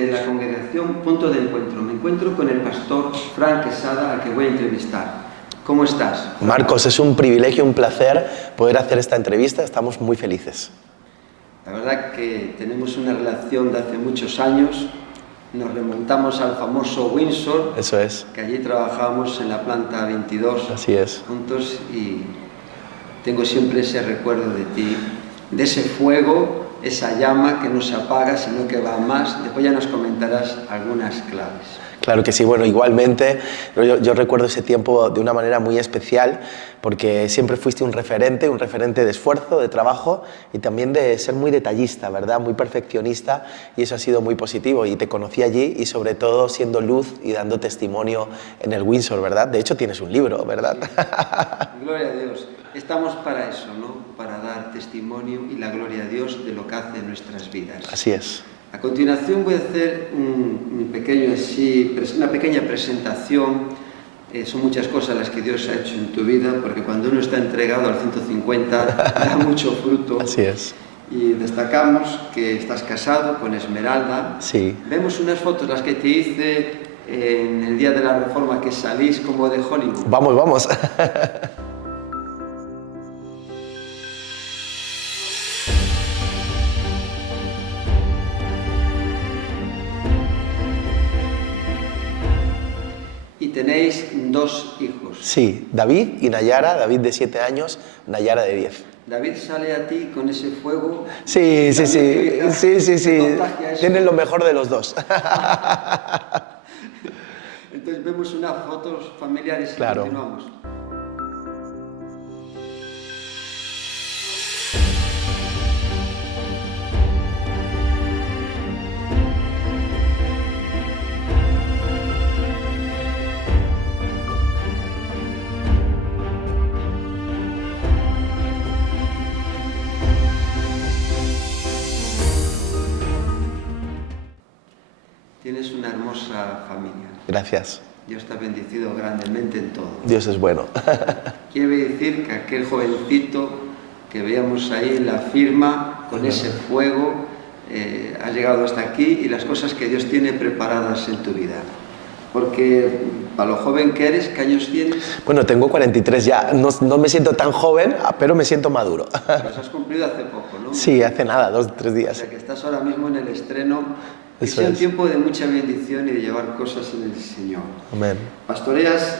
desde la congregación Punto de Encuentro. Me encuentro con el pastor Fran Quesada, al que voy a entrevistar. ¿Cómo estás? Marcos, es un privilegio, un placer poder hacer esta entrevista. Estamos muy felices. La verdad que tenemos una relación de hace muchos años. Nos remontamos al famoso Windsor. Eso es. Que allí trabajábamos en la planta 22. Así es. Juntos, y tengo siempre ese recuerdo de ti, de ese fuego, esa llama que no se apaga, sino que va más. Después ya nos comentarás algunas claves. Claro que sí, bueno, igualmente yo recuerdo ese tiempo de una manera muy especial porque siempre fuiste un referente de esfuerzo, de trabajo y también de ser muy detallista, ¿verdad? Muy perfeccionista, y eso ha sido muy positivo, y te conocí allí y sobre todo siendo luz y dando testimonio en el Windsor, ¿verdad? De hecho tienes un libro, ¿verdad? Sí. Gloria a Dios. Estamos para eso, ¿no? Para dar testimonio y la gloria a Dios de lo que hace en nuestras vidas. Así es. A continuación voy a hacer una pequeña presentación. Son muchas cosas las que Dios ha hecho en tu vida, porque cuando uno está entregado al 150 da mucho fruto. Así es. Y destacamos que estás casado con Esmeralda. Sí. Vemos unas fotos, las que te hice en el día de la Reforma, que salís como de Hollywood. Vamos, vamos. Tenéis dos hijos. Sí, David y Nayara, David de 7 años, Nayara de 10. David sale a ti con ese fuego. Sí. Tienen lo mejor de los dos. Entonces vemos unas fotos familiares y claro. Continuamos. Tienes una hermosa familia. Gracias. Dios te ha bendecido grandemente en todo. Dios es bueno. Quiere decir que aquel jovencito que veíamos ahí en la firma, con ese fuego, ha llegado hasta aquí, y las cosas que Dios tiene preparadas en tu vida. Porque para lo joven que eres, ¿qué años tienes? Bueno, tengo 43 ya. No me siento tan joven, pero me siento maduro. Los has cumplido hace poco, ¿no? Sí, hace nada, 2 o 3 días. O sea que estás ahora mismo en el estreno. Eso es un tiempo de mucha bendición y de llevar cosas en el Señor. Amén. Pastoreas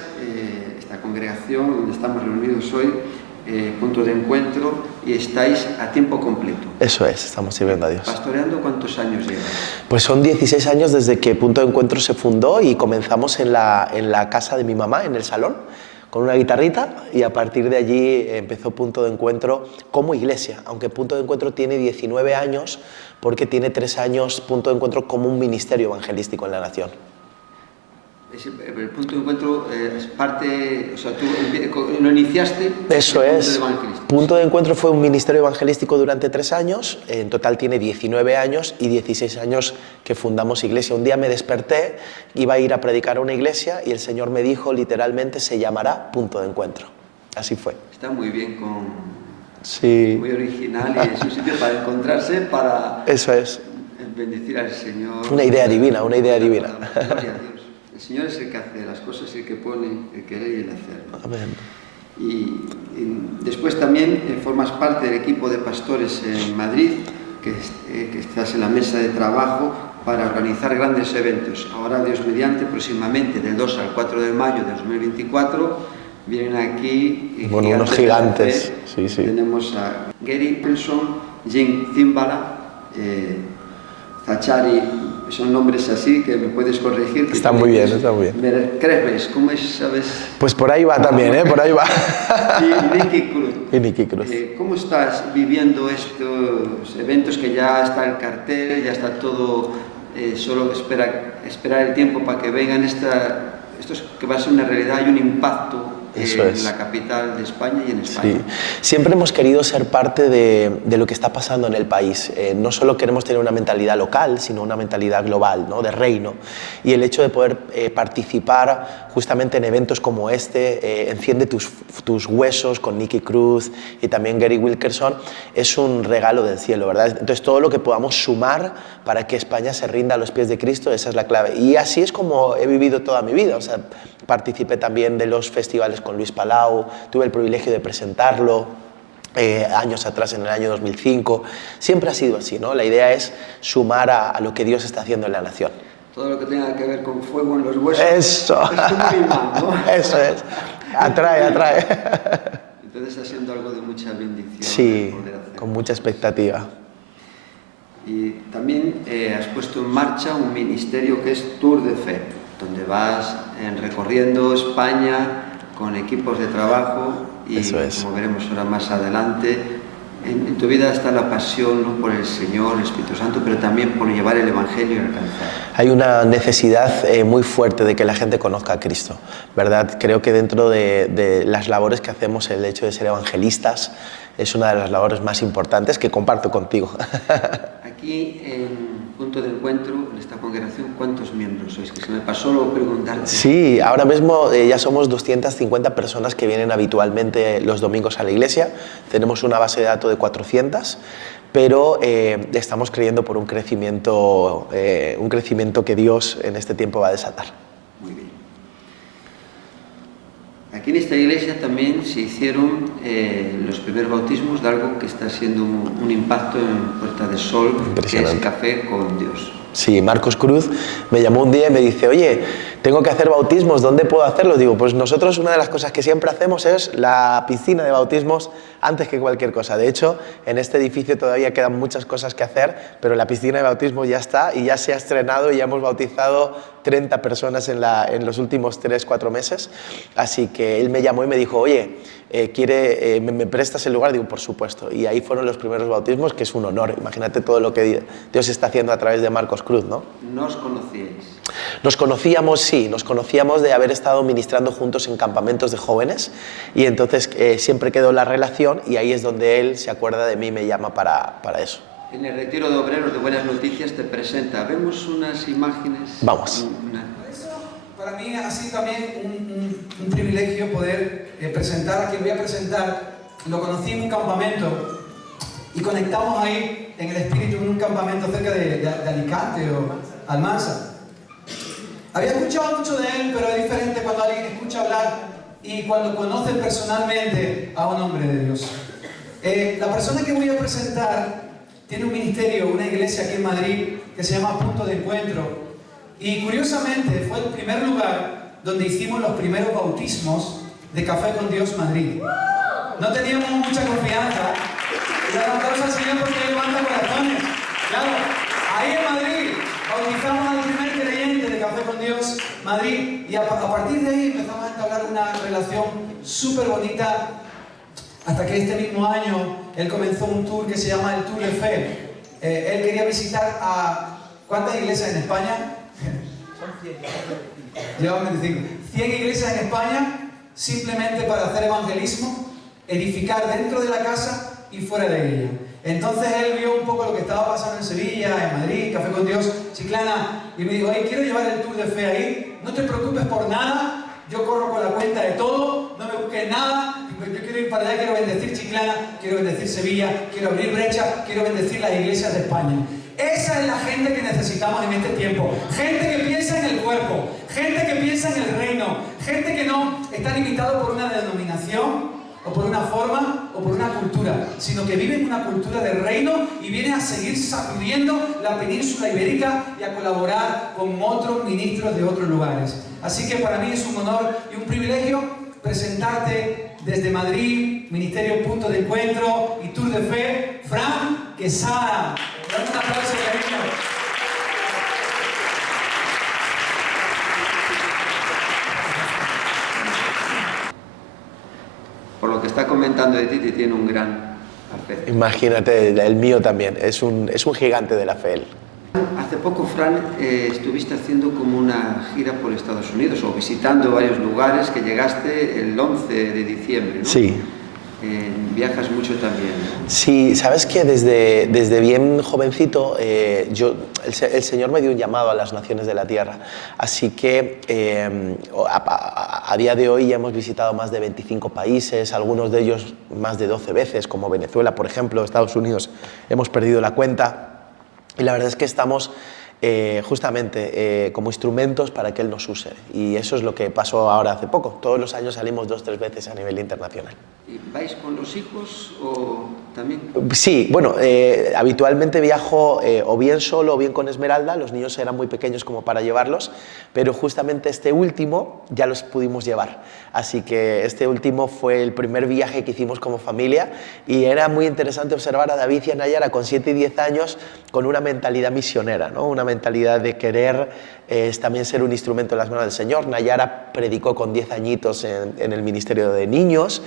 esta congregación donde estamos reunidos hoy, Punto de Encuentro, y estáis a tiempo completo. Eso es, estamos sirviendo a Dios. ¿Pastoreando cuántos años llevas? Pues son 16 años desde que Punto de Encuentro se fundó, y comenzamos en la casa de mi mamá, en el salón, con una guitarrita, y a partir de allí empezó Punto de Encuentro como iglesia, aunque Punto de Encuentro tiene 19 años, porque tiene 3 años Punto de Encuentro como un ministerio evangelístico en la nación. El Punto de Encuentro es parte, o sea, tú lo iniciaste. Eso es. Punto de Encuentro fue un ministerio evangelístico durante 3 años, en total tiene 19 años y 16 años que fundamos iglesia. Un día me desperté, iba a ir a predicar a una iglesia y el Señor me dijo, literalmente, se llamará Punto de Encuentro. Así fue. Está muy bien, sí. Muy original, y es un sitio para encontrarse, para Eso es. Bendecir al Señor. Una idea divina, una idea divina. Gloria a Dios. El Señor es el que hace las cosas, el que pone el querer y el hacer. Amén. Y después también formas parte del equipo de pastores en Madrid, que estás en la mesa de trabajo para organizar grandes eventos. Ahora, Dios mediante, próximamente, del 2 al 4 de mayo de 2024, vienen aquí unos gigantes. Sí. Tenemos a Gary Wilson, Jim Zimbala, Zachary, son nombres así que me puedes corregir. Está muy bien. Cresves, ¿cómo es, sabes? Pues por ahí va también, por ahí va. Y Nicky Cruz. ¿Cómo estás viviendo estos eventos que ya está el cartel, ya está todo, solo esperar el tiempo para que vengan estos que va a ser una realidad y un impacto Eso en es. la capital de España y en España. Sí. Siempre hemos querido ser parte de lo que está pasando en el país. No solo queremos tener una mentalidad local, sino una mentalidad global, ¿no? De reino. Y el hecho de poder participar justamente en eventos como este, Enciende tus huesos con Nicky Cruz y también Gary Wilkerson, es un regalo del cielo, ¿verdad? Entonces todo lo que podamos sumar para que España se rinda a los pies de Cristo, esa es la clave. Y así es como he vivido toda mi vida. O sea, participé también de los festivales con Luis Palau, tuve el privilegio de presentarlo años atrás, en el año 2005. Siempre ha sido así, ¿no? La idea es sumar a lo que Dios está haciendo en la nación. Todo lo que tenga que ver con fuego en los huesos. Eso. Es como un imán, ¿no? Eso es. Atrae, atrae. Entonces está siendo algo de mucha bendición. Sí, poder hacer. con mucha expectativa. Y también has puesto en marcha un ministerio que es Tour de Fe, donde vas recorriendo España con equipos de trabajo y, Eso es. como veremos ahora más adelante, en tu vida está la pasión, ¿no?, por el Señor, el Espíritu Santo, pero también por llevar el Evangelio y alcanzar. Hay una necesidad muy fuerte de que la gente conozca a Cristo, ¿verdad? Creo que dentro de las labores que hacemos, el hecho de ser evangelistas es una de las labores más importantes que comparto contigo. Aquí en Punto de Encuentro, en esta congregación, ¿cuántos miembros sois? Que se me pasó luego preguntarte. Sí, ahora mismo ya somos 250 personas que vienen habitualmente los domingos a la iglesia. Tenemos una base de datos de 400, pero estamos creyendo por un crecimiento que Dios en este tiempo va a desatar. Muy bien. Aquí en esta iglesia también se hicieron los primeros bautismos de algo que está siendo un impacto en Puerta del Sol, que es Café con Dios. Sí, Marcos Cruz me llamó un día y me dice, oye, tengo que hacer bautismos, ¿dónde puedo hacerlos? Digo, pues nosotros una de las cosas que siempre hacemos es la piscina de bautismos antes que cualquier cosa. De hecho, en este edificio todavía quedan muchas cosas que hacer, pero la piscina de bautismos ya está y ya se ha estrenado y ya hemos bautizado 30 personas en los últimos 3-4 meses. Así que él me llamó y me dijo, oye, ¿me prestas el lugar? Digo, por supuesto. Y ahí fueron los primeros bautismos, que es un honor. Imagínate todo lo que Dios está haciendo a través de Marcos Cruz, ¿no? ¿No os conocíais? Nos conocíamos, sí, nos conocíamos de haber estado ministrando juntos en campamentos de jóvenes y entonces siempre quedó la relación y ahí es donde él se acuerda de mí y me llama para eso. En el retiro de obreros de Buenas Noticias te presenta. Vemos unas imágenes. Vamos. Eso para mí ha sido también un privilegio poder presentar a quien voy a presentar. Lo conocí en un campamento y conectamos ahí en el espíritu en un campamento cerca de Alicante o Almansa. Había escuchado mucho de él, pero es diferente cuando alguien escucha hablar y cuando conoce personalmente a un hombre de Dios. La persona que voy a presentar tiene un ministerio, una iglesia aquí en Madrid que se llama Punto de Encuentro. Y curiosamente fue el primer lugar donde hicimos los primeros bautismos de Café con Dios Madrid. No teníamos mucha confianza. Y le damos al Señor porque Él levanta corazones. Claro, ahí en Madrid bautizamos al primer creyente de Café con Dios Madrid. Y a partir de ahí empezamos a entablar una relación súper bonita. Hasta que este mismo año él comenzó un tour que se llama el Tour de Fe. Él quería visitar a... ¿Cuántas iglesias en España? Son 100. Llevan 25. 100 iglesias en España simplemente para hacer evangelismo, edificar dentro de la casa y fuera de ella. Entonces él vio un poco lo que estaba pasando en Sevilla, en Madrid, Café con Dios, Chiclana, y me dijo, hey, quiero llevar el Tour de Fe ahí, no te preocupes por nada, yo corro con la cuenta de todo, no me busques nada, yo quiero ir para allá, quiero bendecir Chiclana, quiero bendecir Sevilla, quiero abrir brecha, quiero bendecir las iglesias de España. Esa es la gente que necesitamos en este tiempo. Gente que piensa en el cuerpo, gente que piensa en el reino, gente que no está limitado por una denominación, o por una forma, o por una cultura, sino que vive en una cultura de reino y viene a seguir sacudiendo la península ibérica y a colaborar con otros ministros de otros lugares. Así que para mí es un honor y un privilegio presentarte desde Madrid, Ministerio Punto de Encuentro y Tour de Fe, Fran Quesada. Dame un aplauso, cariño. Por lo que está comentando de ti, te tiene un gran afecto. Imagínate, el mío también, es un gigante de la fe él. Hace poco, Fran, estuviste haciendo como una gira por Estados Unidos o visitando varios lugares que llegaste el 11 de diciembre, ¿no? Sí. Viajas mucho también, ¿no? Sí, sabes que desde bien jovencito el Señor me dio un llamado a las naciones de la tierra, así que a día de hoy ya hemos visitado más de 25 países, algunos de ellos más de 12 veces, como Venezuela, por ejemplo, Estados Unidos, hemos perdido la cuenta. Y la verdad es que estamos justamente como instrumentos para que Él nos use. Y eso es lo que pasó ahora hace poco. Todos los años salimos 2 o 3 veces a nivel internacional. ¿Y vais con los hijos o también? Sí, bueno, habitualmente viajo o bien solo o bien con Esmeralda. Los niños eran muy pequeños como para llevarlos, pero justamente este último ya los pudimos llevar. Así que este último fue el primer viaje que hicimos como familia y era muy interesante observar a David y a Nayara con 7 y 10 años con una mentalidad misionera, ¿no? Una mentalidad de querer también ser un instrumento en las manos del Señor. Nayara predicó con 10 añitos en el Ministerio de Niños.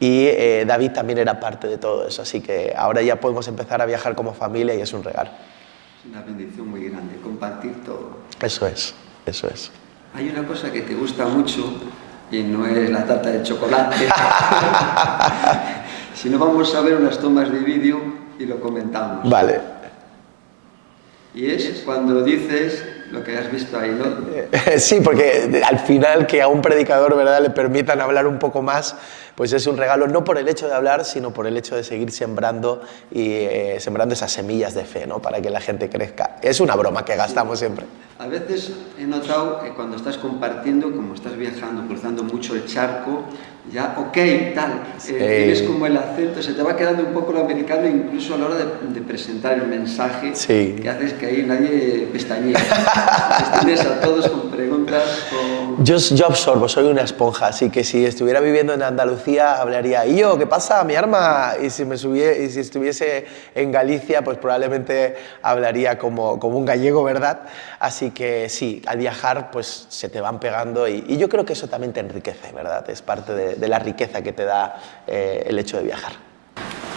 Y David también era parte de todo eso, así que ahora ya podemos empezar a viajar como familia y es un regalo. Es una bendición muy grande, compartir todo. Eso es, eso es. Hay una cosa que te gusta mucho y no es la tarta de chocolate, sino vamos a ver unas tomas de vídeo y lo comentamos. Vale. Y es cuando dices lo que has visto ahí, ¿no? Sí, porque al final que a un predicador, ¿verdad?, le permitan hablar un poco más, pues es un regalo, no por el hecho de hablar, sino por el hecho de seguir sembrando y sembrando esas semillas de fe, ¿no?, para que la gente crezca. Es una broma que gastamos siempre. A veces he notado que cuando estás compartiendo, como estás viajando, cruzando mucho el charco, ya, ok, tal, tienes como el acento, se te va quedando un poco lo americano, incluso a la hora de presentar el mensaje, sí, que haces que ahí nadie pestañea. Tienes a todos con preguntas. Yo absorbo, soy una esponja, así que si estuviera viviendo en Andalucía hablaría, ¿y yo qué pasa, mi arma? Y si estuviese en Galicia, pues probablemente hablaría como un gallego, ¿verdad? Así que sí, al viajar pues se te van pegando y yo creo que eso también te enriquece, ¿verdad? Es parte de la riqueza que te da el hecho de viajar.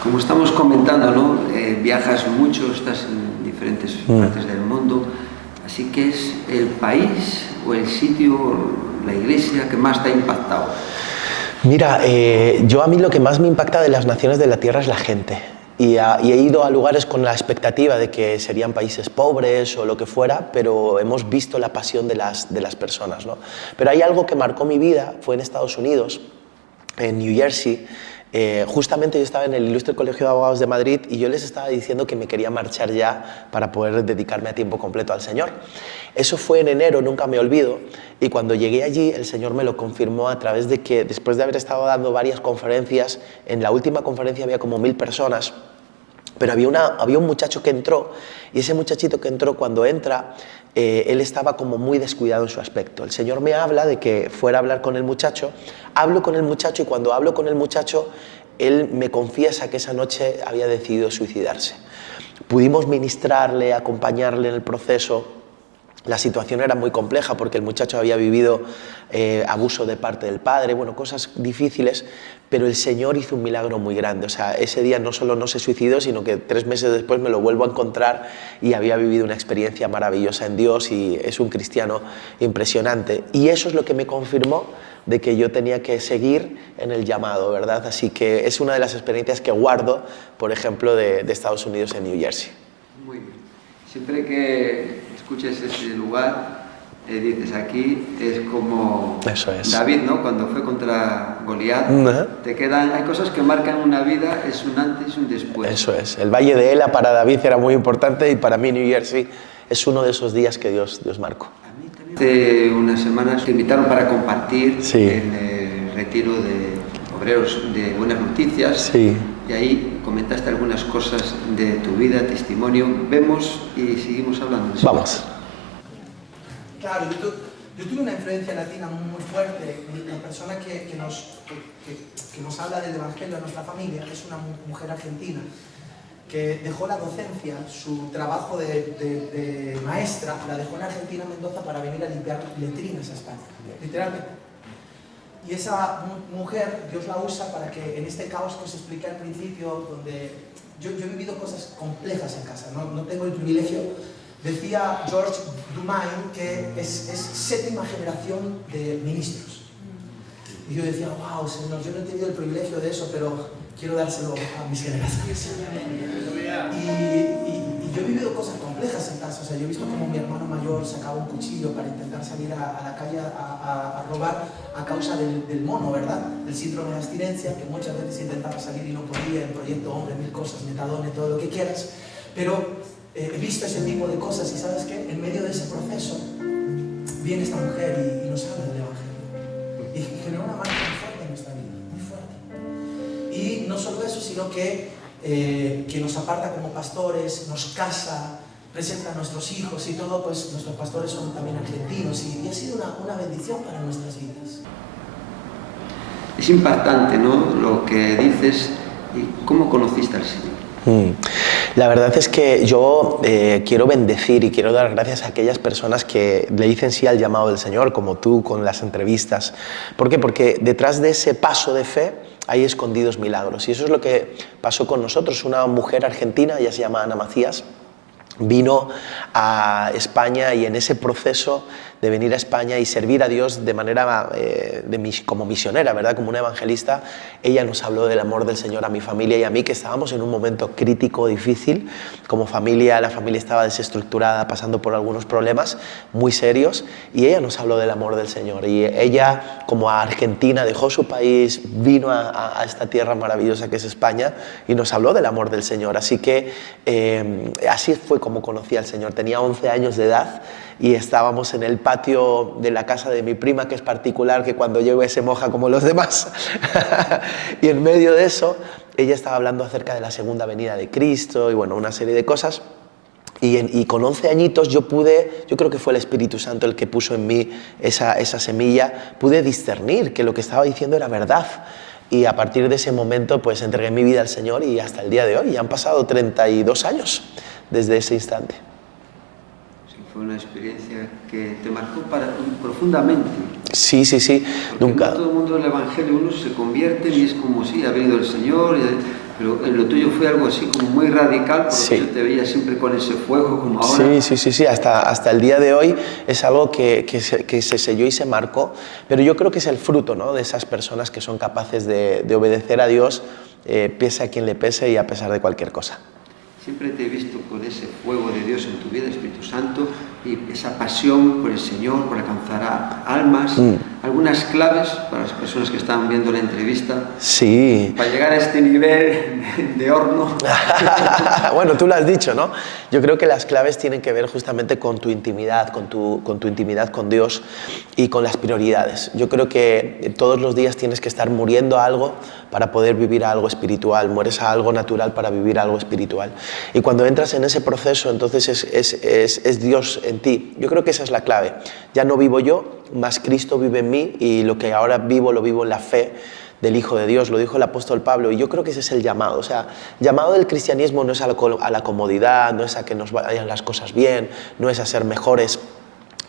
Como estamos comentando, ¿no? Viajas mucho, estás en diferentes partes del mundo, así que es el país o el sitio, la iglesia que más te ha impactado. Mira, a mí lo que más me impacta de las naciones de la tierra es la gente. Y he ido a lugares con la expectativa de que serían países pobres o lo que fuera, pero hemos visto la pasión de las personas, ¿no? Pero hay algo que marcó mi vida, fue en Estados Unidos, en New Jersey. Justamente yo estaba en el Ilustre Colegio de Abogados de Madrid y yo les estaba diciendo que me quería marchar ya para poder dedicarme a tiempo completo al Señor. Eso fue en enero, nunca me olvido, y cuando llegué allí el Señor me lo confirmó a través de que después de haber estado dando varias conferencias, en la última conferencia había como 1000 personas, pero había un muchacho que entró y ese muchachito que entró, cuando entra, él estaba como muy descuidado en su aspecto. El Señor me habla de que fuera a hablar con el muchacho, hablo con el muchacho y cuando hablo con el muchacho, él me confiesa que esa noche había decidido suicidarse. Pudimos ministrarle, acompañarle en el proceso. La situación era muy compleja porque el muchacho había vivido abuso de parte del padre, bueno, cosas difíciles, pero el Señor hizo un milagro muy grande. O sea, ese día no solo no se suicidó, sino que 3 meses después me lo vuelvo a encontrar y había vivido una experiencia maravillosa en Dios y es un cristiano impresionante. Y eso es lo que me confirmó de que yo tenía que seguir en el llamado, ¿verdad? Así que es una de las experiencias que guardo, por ejemplo, de Estados Unidos en New Jersey. Muy bien. Siempre que escuches ese lugar, dices aquí, es como Eso es. David, ¿no? Cuando fue contra Goliat, hay cosas que marcan una vida, es un antes y un después. Eso es. El Valle de Ela para David era muy importante y para mí New Jersey es uno de esos días que Dios marcó. A mí también. Hace unas semanas te invitaron para compartir en el retiro de obreros de Buenas Noticias. Sí. Y ahí comentaste algunas cosas de tu vida, testimonio. Vemos y seguimos hablando. Vamos. Claro, yo tuve una influencia latina muy fuerte. La persona que nos habla del Evangelio a nuestra familia es una mujer argentina que dejó la docencia, su trabajo de maestra, la dejó en Argentina, Mendoza, para venir a limpiar letrinas a España, literalmente. Y esa mujer, Dios la usa para que en este caos que os expliqué al principio, donde yo he vivido cosas complejas en casa, no tengo el privilegio Decía George Dumain que es séptima generación de ministros. Y yo decía, wow, Señor, yo no he tenido el privilegio de eso, pero quiero dárselo a mis generaciones. Y yo he vivido cosas complejas en casa. O sea, yo he visto como mi hermano mayor sacaba un cuchillo para intentar salir a la calle a robar a causa del mono, ¿verdad? Del síndrome de abstinencia, que muchas veces intentaba salir y no podía, en Proyecto Hombre, 1000 cosas, metadone, todo lo que quieras. Pero he visto ese tipo de cosas y ¿sabes qué? En medio de ese proceso viene esta mujer y nos habla del Evangelio. Y genera una marca muy fuerte en nuestra vida, muy fuerte. Y no solo eso, sino que nos aparta como pastores, nos casa, presenta a nuestros hijos y todo, pues nuestros pastores son también argentinos y ha sido una bendición para nuestras vidas. Es impactante, ¿no?, lo que dices y cómo conociste al Señor. La verdad es que yo quiero bendecir y quiero dar gracias a aquellas personas que le dicen sí al llamado del Señor, como tú con las entrevistas. ¿Por qué? Porque detrás de ese paso de fe hay escondidos milagros. Y eso es lo que pasó con nosotros. Una mujer argentina, ella se llama Ana Macías, vino a España y en ese proceso de venir a España y servir a Dios de manera como misionera, ¿verdad? Como una evangelista, ella nos habló del amor del Señor a mi familia y a mí, que estábamos en un momento crítico, difícil. Como familia, la familia estaba desestructurada, pasando por algunos problemas muy serios, y ella nos habló del amor del Señor. Y ella, como argentina, dejó su país, vino a esta tierra maravillosa que es España y nos habló del amor del Señor. Así que así fue como conocí al Señor. Tenía 11 años de edad y estábamos en el patio de la casa de mi prima, que es particular, que cuando llueve se moja como los demás. Y en medio de eso, ella estaba hablando acerca de la segunda venida de Cristo y bueno, una serie de cosas. Y con 11 añitos yo creo que fue el Espíritu Santo el que puso en mí esa semilla, pude discernir que lo que estaba diciendo era verdad. Y a partir de ese momento pues entregué mi vida al Señor y hasta el día de hoy, ya han pasado 32 años desde ese instante. Fue una experiencia que te marcó profundamente. Sí. Porque Nunca. No todo el mundo del Evangelio, uno se convierte y es como si ha venido el Señor, pero lo tuyo fue algo así como muy radical, porque yo te veía siempre con ese fuego como ahora. Sí. Hasta el día de hoy es algo que se selló y se marcó, pero yo creo que es el fruto, ¿no?, de esas personas que son capaces de obedecer a Dios, pese a quien le pese y a pesar de cualquier cosa. Siempre te he visto con ese fuego de Dios en tu vida, Espíritu Santo, y esa pasión por el Señor, por alcanzar a almas. Algunas claves para las personas que estaban viendo la entrevista. Sí. Para llegar a este nivel de horno. Bueno, tú lo has dicho, ¿no? Yo creo que las claves tienen que ver justamente con tu intimidad, con tu intimidad con Dios y con las prioridades. Yo creo que todos los días tienes que estar muriendo a algo para poder vivir a algo espiritual. Mueres a algo natural para vivir algo espiritual. Y cuando entras en ese proceso, entonces es Dios en ti. Yo creo que esa es la clave. Ya no vivo yo, más Cristo vive en mí, y lo que ahora vivo, lo vivo en la fe del Hijo de Dios. Lo dijo el apóstol Pablo, y yo creo que ese es el llamado. O sea, el llamado del cristianismo no es a la comodidad, no es a que nos vayan las cosas bien, no es a ser mejores.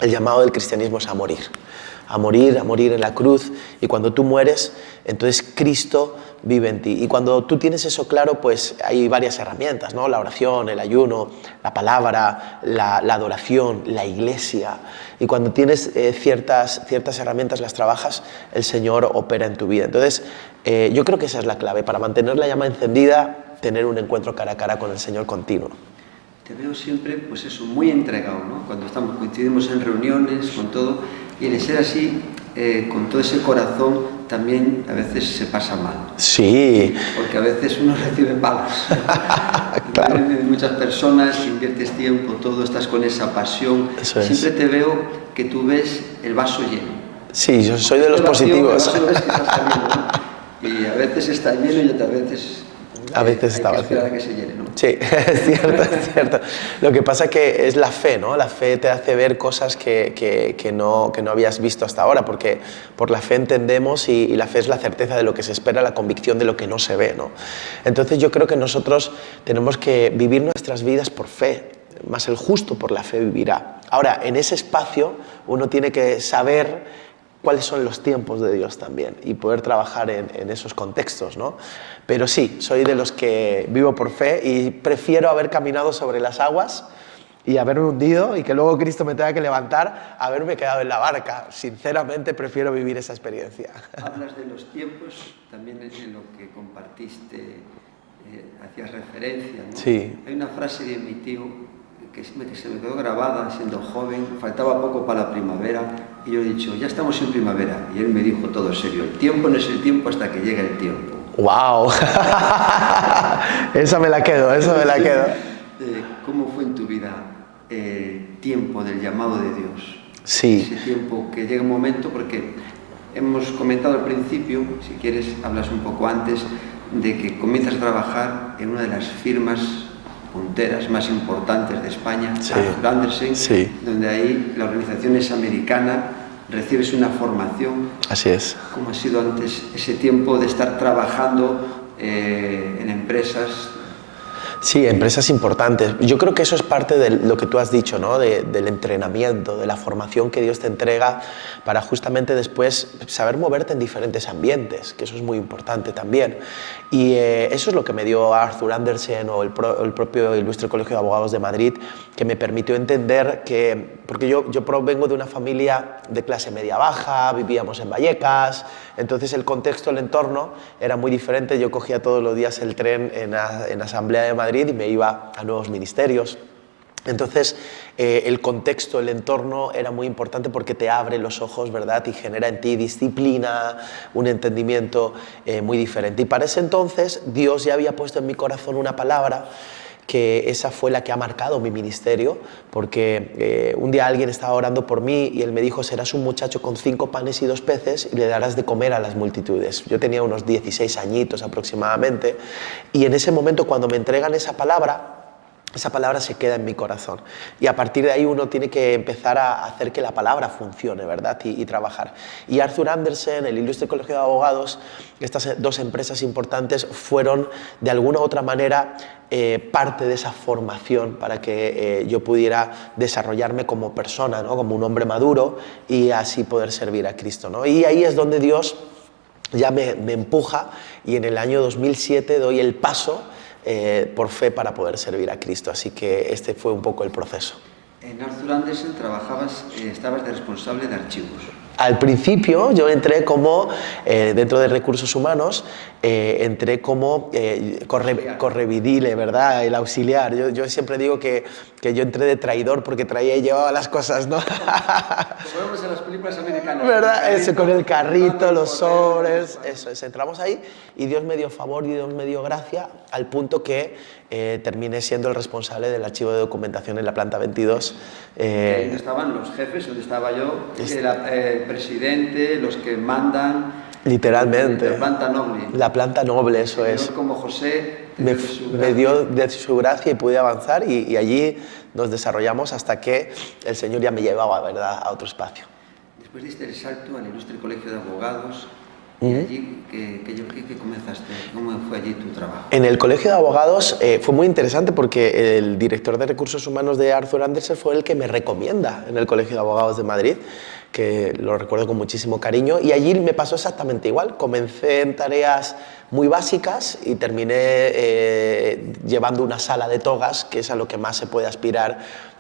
El llamado del cristianismo es a morir. A morir en la cruz, y cuando tú mueres, entonces Cristo vive en ti. Y cuando tú tienes eso claro, pues hay varias herramientas, ¿no? La oración, el ayuno, la palabra, la adoración, la iglesia. Y cuando tienes ciertas herramientas, las trabajas, el Señor opera en tu vida. Entonces, yo creo que esa es la clave para mantener la llama encendida, tener un encuentro cara a cara con el Señor continuo. Te veo siempre, pues eso, muy entregado, ¿no? Cuando coincidimos en reuniones, con todo, y el ser así, con todo ese corazón, también a veces se pasa mal. Sí. Porque a veces uno recibe palos. Claro. Muchas personas, inviertes tiempo, todo, estás con esa pasión. Eso es. Siempre te veo que tú ves el vaso lleno. Sí, yo soy de los positivos. El vaso ves que está saliendo, ¿no? Y a veces está lleno y otras veces... A veces está vacío. Hay que esperar a que se llene, ¿no? Sí, es cierto. Lo que pasa que es la fe, ¿no? La fe te hace ver cosas que no habías visto hasta ahora, porque por la fe entendemos y la fe es la certeza de lo que se espera, la convicción de lo que no se ve, ¿no? Entonces yo creo que nosotros tenemos que vivir nuestras vidas por fe, más el justo por la fe vivirá. Ahora, en ese espacio uno tiene que saber cuáles son los tiempos de Dios también y poder trabajar en esos contextos, ¿no? Pero sí, soy de los que vivo por fe y prefiero haber caminado sobre las aguas y haberme hundido y que luego Cristo me tenga que levantar, haberme quedado en la barca. Sinceramente prefiero vivir esa experiencia. Hablas de los tiempos, también en lo que compartiste, hacías referencia, ¿no? Sí. Hay una frase de mi tío que se me quedó grabada siendo joven, faltaba poco para la primavera, y yo he dicho, ya estamos en primavera, y él me dijo todo serio, el tiempo no es el tiempo hasta que llega el tiempo. ¡Wow! Esa me la quedo. ¿Cómo fue en tu vida el tiempo del llamado de Dios? Sí. Ese tiempo que llega un momento, porque hemos comentado al principio, si quieres hablas un poco antes, de que comienzas a trabajar en una de las firmas punteras más importantes de España, sí. Arthur Andersen, sí. donde ahí la organización es americana, recibes una formación. Así es. ¿Cómo ha sido antes ese tiempo de estar trabajando en empresas? Sí, empresas importantes. Yo creo que eso es parte de lo que tú has dicho, ¿no? Del entrenamiento, de la formación que Dios te entrega para justamente después saber moverte en diferentes ambientes, que eso es muy importante también. Y eso es lo que me dio Arthur Andersen o el propio Ilustre Colegio de Abogados de Madrid, que me permitió entender que, porque yo provengo de una familia de clase media-baja, vivíamos en Vallecas, entonces el contexto, el entorno era muy diferente. Yo cogía todos los días el tren en Asamblea de Madrid y me iba a nuevos ministerios. Entonces, el contexto, el entorno era muy importante porque te abre los ojos, ¿verdad? Y genera en ti disciplina, un entendimiento muy diferente. Y para ese entonces, Dios ya había puesto en mi corazón una palabra que esa fue la que ha marcado mi ministerio, porque un día alguien estaba orando por mí y él me dijo, serás un muchacho con 5 panes y 2 peces y le darás de comer a las multitudes. Yo tenía unos 16 añitos aproximadamente, y en ese momento cuando me entregan esa palabra se queda en mi corazón. Y a partir de ahí uno tiene que empezar a hacer que la palabra funcione, ¿verdad? Y trabajar. Y Arthur Andersen, el Ilustre Colegio de Abogados, estas 2 empresas importantes fueron de alguna u otra manera parte de esa formación para que yo pudiera desarrollarme como persona, ¿no? Como un hombre maduro, y así poder servir a Cristo, ¿no? Y ahí es donde Dios ya me empuja, y en el año 2007 doy el paso por fe para poder servir a Cristo. Así que este fue un poco el proceso. En Arthur Andersen estabas de responsable de archivos. Al principio yo entré como, dentro de recursos humanos, entré como correvidile, ¿verdad? El auxiliar. Yo siempre digo que yo entré de traidor porque traía y llevaba las cosas, ¿no? Como vemos en las películas americanas. ¿Verdad? Eso, con el carrito, los sobres, eso es. Entramos ahí y Dios me dio favor y Dios me dio gracia al punto que terminé siendo el responsable del archivo de documentación en la planta 22. ¿Dónde estaban los jefes? ¿Dónde estaba yo? El presidente, los que mandan. Literalmente. La planta noble. La planta noble, eso es. Como José me dio de su gracia y pude avanzar, y allí nos desarrollamos hasta que el Señor ya me llevaba, ¿verdad?, a otro espacio. Después diste el salto al Ilustre Colegio de Abogados. ¿Y allí qué comenzaste? ¿Cómo fue allí tu trabajo? En el Colegio de Abogados fue muy interesante porque el director de Recursos Humanos de Arthur Andersen fue el que me recomienda en el Colegio de Abogados de Madrid, que lo recuerdo con muchísimo cariño, y allí me pasó exactamente igual. Comencé en tareas muy básicas y terminé llevando una sala de togas, que es a lo que más se puede aspirar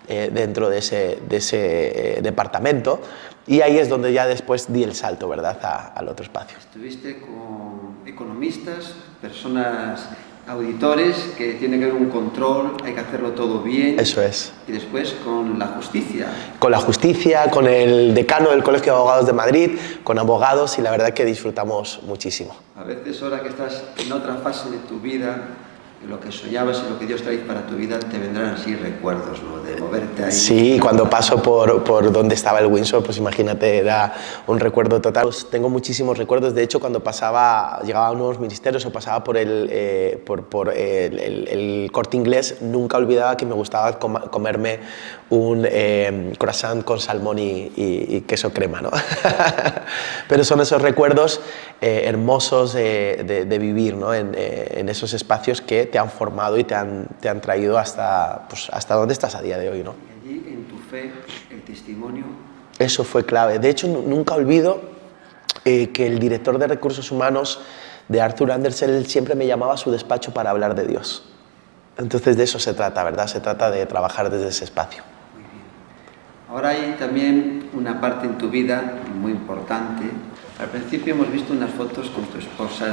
dentro de ese departamento, y ahí es donde ya después di el salto, ¿verdad?, al otro espacio. Estuviste con economistas, personas, auditores, que tiene que haber un control, hay que hacerlo todo bien. Eso es. Y después con la justicia. Con la justicia, con el decano del Colegio de Abogados de Madrid, con abogados, y la verdad que disfrutamos muchísimo. A veces, ahora que estás en otra fase de tu vida, lo que soñabas y lo que Dios trae para tu vida, te vendrán así recuerdos, ¿no?, de moverte ahí. Sí, cuando paso por donde estaba el Windsor, pues imagínate, era un recuerdo total. Pues tengo muchísimos recuerdos. De hecho, cuando llegaba a nuevos ministerios o pasaba por el Corte Inglés, nunca olvidaba que me gustaba comerme un croissant con salmón y queso crema, ¿no? Pero son esos recuerdos hermosos de vivir, ¿no?, en esos espacios que te han formado y te han traído hasta donde estás a día de hoy, ¿no? Y allí, en tu fe, el testimonio. Eso fue clave. De hecho, nunca olvido que el director de Recursos Humanos de Arthur Andersen siempre me llamaba a su despacho para hablar de Dios. Entonces de eso se trata, ¿verdad? Se trata de trabajar desde ese espacio. Muy bien. Ahora hay también una parte en tu vida muy importante. Al principio hemos visto unas fotos con tu esposa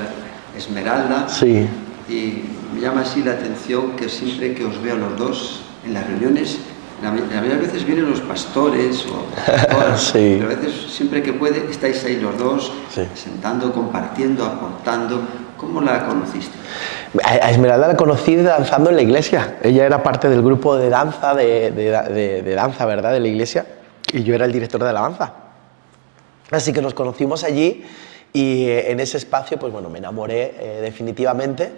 Esmeralda. Sí. Y me llama así la atención que siempre que os veo los dos en las reuniones, la mayoría de veces vienen los pastores o pastoras, sí. pero a veces siempre que puede estáis ahí los dos, sí. sentando, compartiendo, aportando. ¿Cómo la conociste? A Esmeralda la conocí danzando en la iglesia. Ella era parte del grupo de danza, de danza, ¿verdad?, de la iglesia, y yo era el director de alabanza. Así que nos conocimos allí y en ese espacio, pues bueno, me enamoré definitivamente.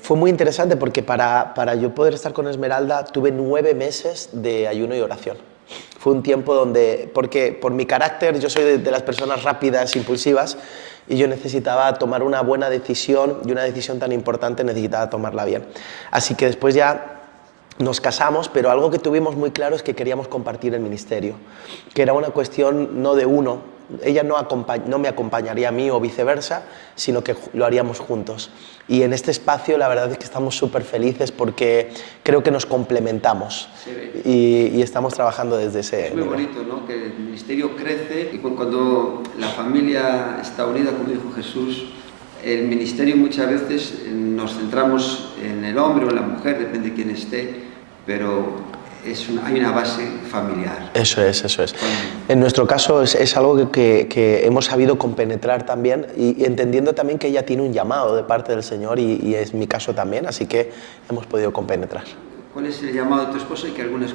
Fue muy interesante porque para yo poder estar con Esmeralda tuve 9 meses de ayuno y oración. Fue un tiempo donde, porque por mi carácter, yo soy de las personas rápidas, impulsivas, y yo necesitaba tomar una buena decisión, y una decisión tan importante necesitaba tomarla bien. Así que después ya nos casamos, pero algo que tuvimos muy claro es que queríamos compartir el ministerio, que era una cuestión no de uno. Ella no me acompañaría a mí o viceversa, sino que lo haríamos juntos. Y en este espacio la verdad es que estamos súper felices porque creo que nos complementamos y estamos trabajando desde ese... Es muy bonito, ¿no?, que el ministerio crece y cuando la familia está unida, como dijo Jesús, el ministerio muchas veces nos centramos en el hombre o en la mujer, depende de quién esté, pero hay una base familiar. Eso es, eso es. En nuestro caso es algo que hemos sabido compenetrar también y entendiendo también que ella tiene un llamado de parte del Señor y es mi caso también, así que hemos podido compenetrar. ¿Cuál es el llamado de tu esposa y que algunas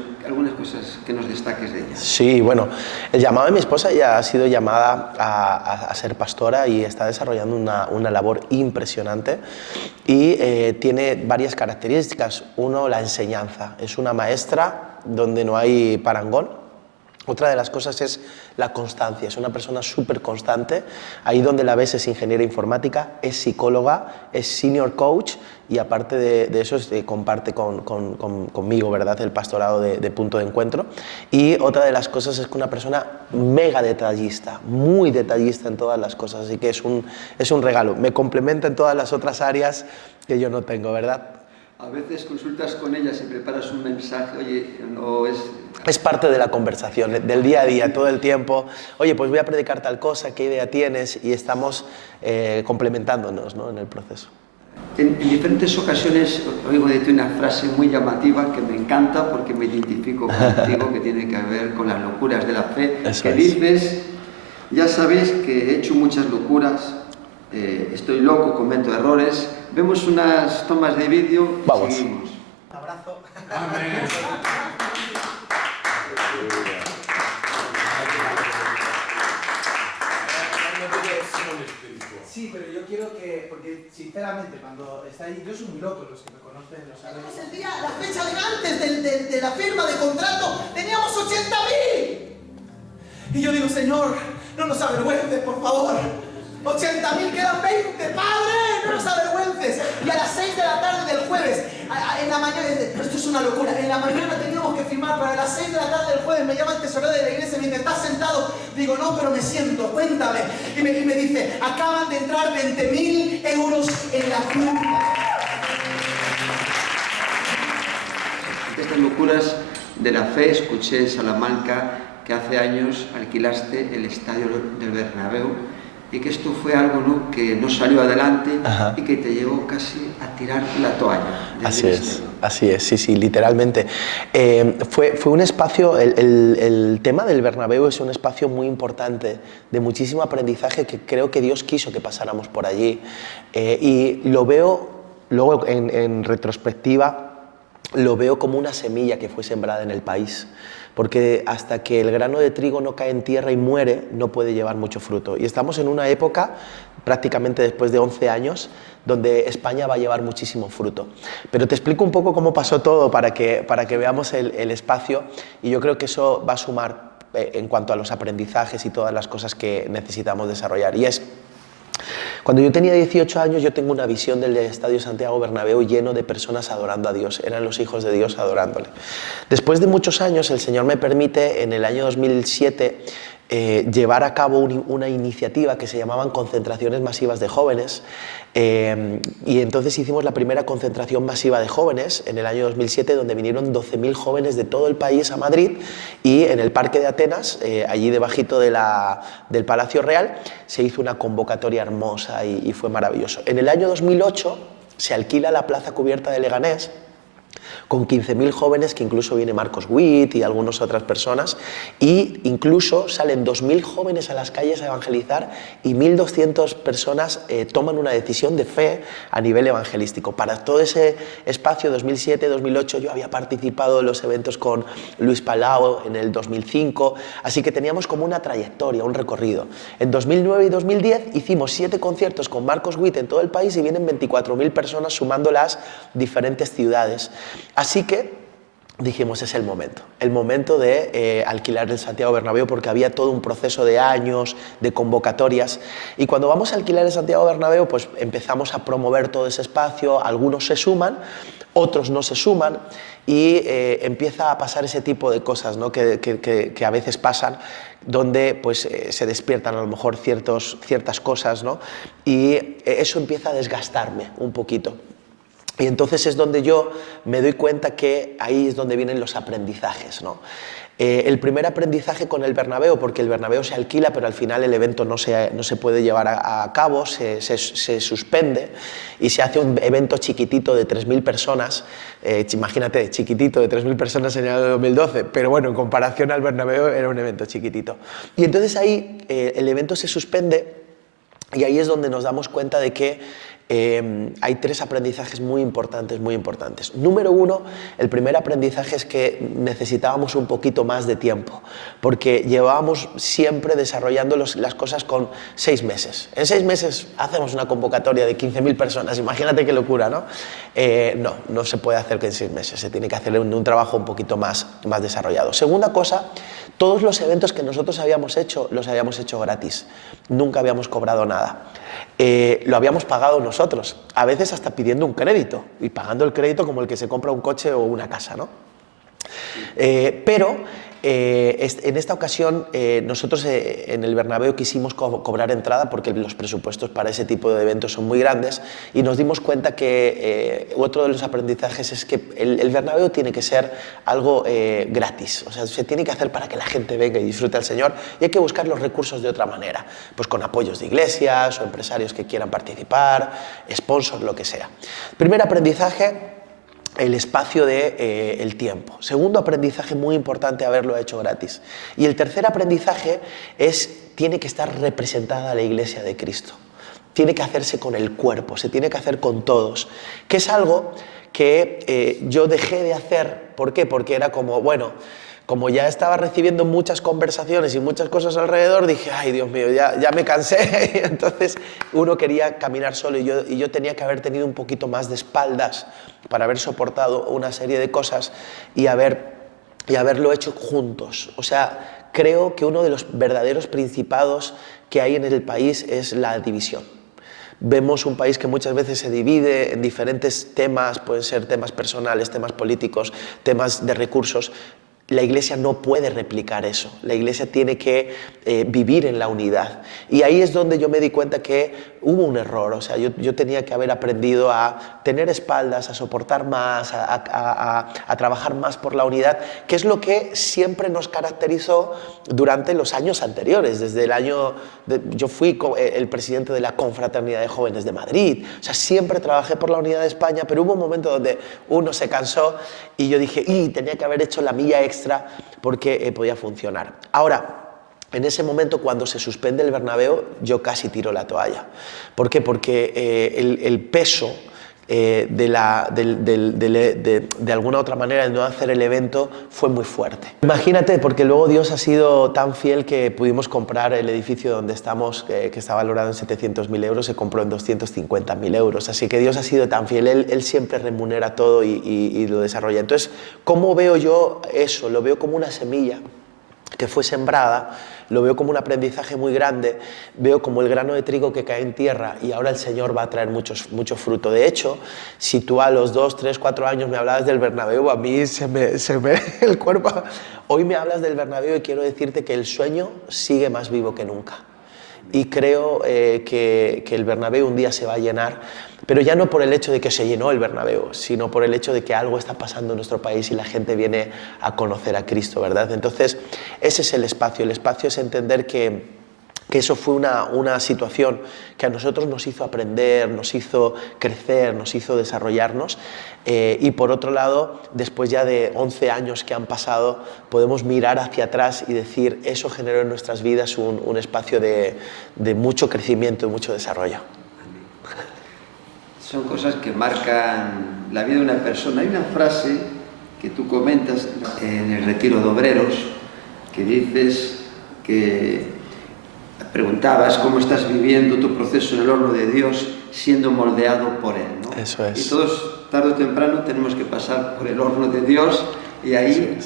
cosas que nos destaques de ella? Sí, bueno, el llamado de mi esposa, ella ha sido llamada a ser pastora y está desarrollando una labor impresionante y tiene varias características. Uno, la enseñanza. Es una maestra donde no hay parangón. Otra de las cosas es la constancia, es una persona súper constante. Ahí donde la ves es ingeniera informática, es psicóloga, es senior coach y aparte de eso comparte conmigo, ¿verdad?, el pastorado de Punto de Encuentro. Y otra de las cosas es que una persona mega detallista, muy detallista en todas las cosas, así que es un regalo. Me complementa en todas las otras áreas que yo no tengo, ¿verdad? A veces consultas con ella, si preparas un mensaje, oye, no es... Es parte de la conversación, del día a día, todo el tiempo. Oye, pues voy a predicar tal cosa, ¿qué idea tienes? Y estamos complementándonos, ¿no?, en el proceso. En diferentes ocasiones oigo de ti una frase muy llamativa que me encanta porque me identifico contigo, que tiene que ver con las locuras de la fe. Eso que es. Dices, ya sabéis que he hecho muchas locuras, estoy loco, cometo errores. Vemos unas tomas de vídeo y Vamos. seguimos. Un abrazo. Amén. Sí, pero yo quiero que, porque sinceramente cuando está ahí, yo soy muy loco, los que me conocen lo saben. El día, la fecha de antes de la firma de contrato, teníamos 80.000. Y yo digo, Señor, no nos avergüences, por favor. 80.000, quedan 20, Padre, no nos avergüences. Y a las 6 de la tarde del jueves, en la mañana, esto es una locura, en la mañana teníamos que firmar, pero a las 6 de la tarde del jueves me llama el tesorero de la iglesia y me dice, ¿estás sentado? Digo, no, pero me siento, cuéntame. Y me dice, acaban de entrar 20.000 euros en la cuenta. Estas locuras de la fe, escuché en Salamanca que hace años alquilaste el estadio del Bernabéu y que esto fue algo, ¿no?, que no salió adelante. Ajá. Y que te llevó casi a tirar la toalla. Así es, sí, literalmente. Fue un espacio, el tema del Bernabéu es un espacio muy importante, de muchísimo aprendizaje que creo que Dios quiso que pasáramos por allí. Y lo veo, luego en retrospectiva, lo veo como una semilla que fue sembrada en el país. Porque hasta que el grano de trigo no cae en tierra y muere, no puede llevar mucho fruto. Y estamos en una época, prácticamente después de 11 años, donde España va a llevar muchísimo fruto. Pero te explico un poco cómo pasó todo para que veamos el espacio, y yo creo que eso va a sumar en cuanto a los aprendizajes y todas las cosas que necesitamos desarrollar. Y es... Cuando yo tenía 18 años, yo tengo una visión del Estadio Santiago Bernabéu lleno de personas adorando a Dios. Eran los hijos de Dios adorándole. Después de muchos años, el Señor me permite, en el año 2007, llevar a cabo una iniciativa que se llamaban concentraciones masivas de jóvenes, y entonces hicimos la primera concentración masiva de jóvenes en el año 2007, donde vinieron 12.000 jóvenes de todo el país a Madrid, y en el Parque de Atenas, allí debajito del Palacio Real, se hizo una convocatoria hermosa y fue maravilloso. En el año 2008 se alquila la plaza cubierta de Leganés, con 15.000 jóvenes, que incluso viene Marcos Witt y algunas otras personas, y incluso salen 2.000 jóvenes a las calles a evangelizar y 1.200 personas toman una decisión de fe a nivel evangelístico. Para todo ese espacio, 2007-2008, yo había participado en los eventos con Luis Palau en el 2005, así que teníamos como una trayectoria, un recorrido. En 2009 y 2010 hicimos 7 conciertos con Marcos Witt en todo el país y vienen 24.000 personas sumando las diferentes ciudades. Así que dijimos, es el momento de alquilar el Santiago Bernabéu, porque había todo un proceso de años, de convocatorias, y cuando vamos a alquilar el Santiago Bernabéu, pues empezamos a promover todo ese espacio, algunos se suman, otros no se suman, y empieza a pasar ese tipo de cosas, ¿no? que a veces pasan, donde pues, se despiertan a lo mejor ciertas cosas, ¿no? Y eso empieza a desgastarme un poquito. Y entonces es donde yo me doy cuenta que ahí es donde vienen los aprendizajes, ¿no? El primer aprendizaje con el Bernabéu, porque el Bernabéu se alquila, pero al final el evento no se puede llevar a cabo, se suspende y se hace un evento chiquitito de 3.000 personas. Imagínate, chiquitito de 3.000 personas en el año 2012, pero bueno, en comparación al Bernabéu era un evento chiquitito. Y entonces ahí el evento se suspende y ahí es donde nos damos cuenta de que hay 3 aprendizajes muy importantes, muy importantes. Número 1, el primer aprendizaje es que necesitábamos un poquito más de tiempo, porque llevábamos siempre desarrollando las cosas con 6 meses. En 6 meses hacemos una convocatoria de 15.000 personas, imagínate qué locura, ¿no? No se puede hacer que en 6 meses, se tiene que hacer un trabajo un poquito más desarrollado. Segunda cosa, todos los eventos que nosotros habíamos hecho, los habíamos hecho gratis, nunca habíamos cobrado nada. Lo habíamos pagado nosotros, a veces hasta pidiendo un crédito y pagando el crédito como el que se compra un coche o una casa, ¿no? Pero en esta ocasión nosotros en el Bernabéu quisimos cobrar entrada porque los presupuestos para ese tipo de eventos son muy grandes, y nos dimos cuenta que otro de los aprendizajes es que el Bernabéu tiene que ser algo gratis, o sea, se tiene que hacer para que la gente venga y disfrute al Señor, y hay que buscar los recursos de otra manera, pues con apoyos de iglesias o empresarios que quieran participar, sponsors, lo que sea. Primer aprendizaje, el espacio del tiempo. Segundo aprendizaje muy importante, haberlo hecho gratis. Y el tercer aprendizaje tiene que estar representada la Iglesia de Cristo. Tiene que hacerse con el cuerpo, se tiene que hacer con todos, que es algo que yo dejé de hacer. ¿Por qué? Porque era como, bueno, como ya estaba recibiendo muchas conversaciones y muchas cosas alrededor, dije, ay, Dios mío, ya me cansé. Entonces uno quería caminar solo y yo tenía que haber tenido un poquito más de espaldas para haber soportado una serie de cosas y haberlo hecho juntos. O sea, creo que uno de los verdaderos principados que hay en el país es la división. Vemos un país que muchas veces se divide en diferentes temas, pueden ser temas personales, temas políticos, temas de recursos. La Iglesia no puede replicar eso, la Iglesia tiene que vivir en la unidad. Y ahí es donde yo me di cuenta que hubo un error, o sea, yo tenía que haber aprendido a tener espaldas, a soportar más, a trabajar más por la unidad, que es lo que siempre nos caracterizó durante los años anteriores. Desde el año, yo fui el presidente de la Confraternidad de Jóvenes de Madrid, o sea, siempre trabajé por la unidad de España, pero hubo un momento donde uno se cansó y yo dije, tenía que haber hecho la milla extra porque podía funcionar. Ahora, en ese momento, cuando se suspende el Bernabéu, yo casi tiro la toalla. ¿Por qué? Porque el peso de alguna otra manera de no hacer el evento fue muy fuerte. Imagínate, porque luego Dios ha sido tan fiel que pudimos comprar el edificio donde estamos, que está valorado en 700.000 euros, se compró en 250.000 euros. Así que Dios ha sido tan fiel, Él siempre remunera todo y lo desarrolla. Entonces, ¿cómo veo yo eso? Lo veo como una semilla que fue sembrada, lo veo como un aprendizaje muy grande, veo como el grano de trigo que cae en tierra y ahora el Señor va a traer mucho fruto. De hecho, si tú a los 2, 3, 4 años me hablabas del Bernabéu, a mí se me el cuerpo. Hoy me hablas del Bernabéu y quiero decirte que el sueño sigue más vivo que nunca. Y creo que el Bernabéu un día se va a llenar, pero ya no por el hecho de que se llenó el Bernabéu, sino por el hecho de que algo está pasando en nuestro país y la gente viene a conocer a Cristo, ¿verdad? Entonces, ese es el espacio. El espacio es entender que eso fue una situación que a nosotros nos hizo aprender, nos hizo crecer, nos hizo desarrollarnos. Y por otro lado, después ya de 11 años que han pasado, podemos mirar hacia atrás y decir, eso generó en nuestras vidas un espacio de mucho crecimiento y mucho desarrollo. Son cosas que marcan la vida de una persona. Hay una frase que tú comentas en el retiro de obreros, que dices que preguntabas cómo estás viviendo tu proceso en el horno de Dios siendo moldeado por Él, ¿no? Eso es. Y todos, tarde o temprano, tenemos que pasar por el horno de Dios y ahí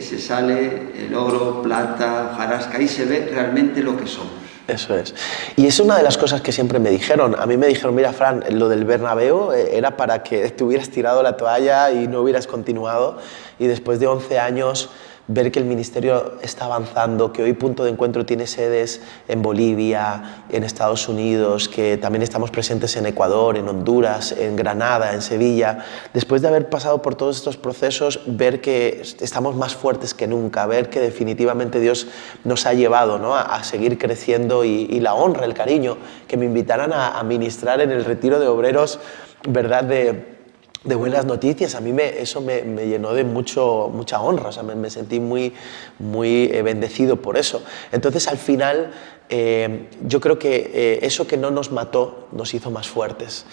se sale el oro, plata, hojarasca, ahí se ve realmente lo que somos. Eso es. Y es una de las cosas que siempre me dijeron. A mí me dijeron, mira, Fran, lo del Bernabéu era para que te hubieras tirado la toalla y no hubieras continuado. Y después de 11 años, ver que el ministerio está avanzando, que hoy Punto de Encuentro tiene sedes en Bolivia, en Estados Unidos, que también estamos presentes en Ecuador, en Honduras, en Granada, en Sevilla. Después de haber pasado por todos estos procesos, ver que estamos más fuertes que nunca, ver que definitivamente Dios nos ha llevado, ¿no?, a seguir creciendo y la honra, el cariño, que me invitaran a ministrar en el retiro de obreros, ¿verdad?, de buenas noticias. A mí eso me llenó de mucha honra, o sea, me sentí muy bendecido por eso. Entonces, al final, yo creo que eso que no nos mató nos hizo más fuertes.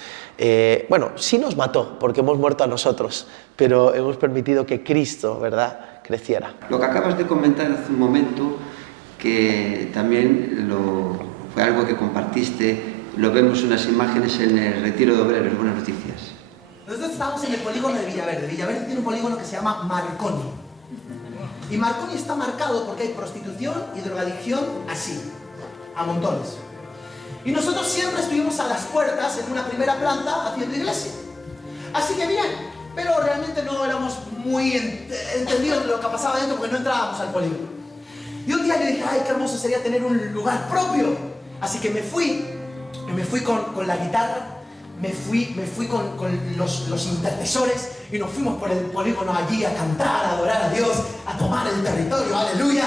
Bueno, sí nos mató, porque hemos muerto a nosotros, pero hemos permitido que Cristo, ¿verdad?, creciera. Lo que acabas de comentar hace un momento, que también fue algo que compartiste, lo vemos en las imágenes en el retiro de obreros. Buenas noticias. Nosotros estamos en el polígono de Villaverde. Villaverde tiene un polígono que se llama Marconi. Y Marconi está marcado porque hay prostitución y drogadicción así, a montones. Y nosotros siempre estuvimos a las puertas en una primera planta haciendo iglesia. Así que bien, pero realmente no éramos muy entendidos de lo que pasaba dentro porque no entrábamos al polígono. Y un día yo dije, ay, qué hermoso sería tener un lugar propio. Así que me fui con la guitarra. Me fui con los intercesores y nos fuimos por el polígono allí a cantar, a adorar a Dios, a tomar el territorio, aleluya.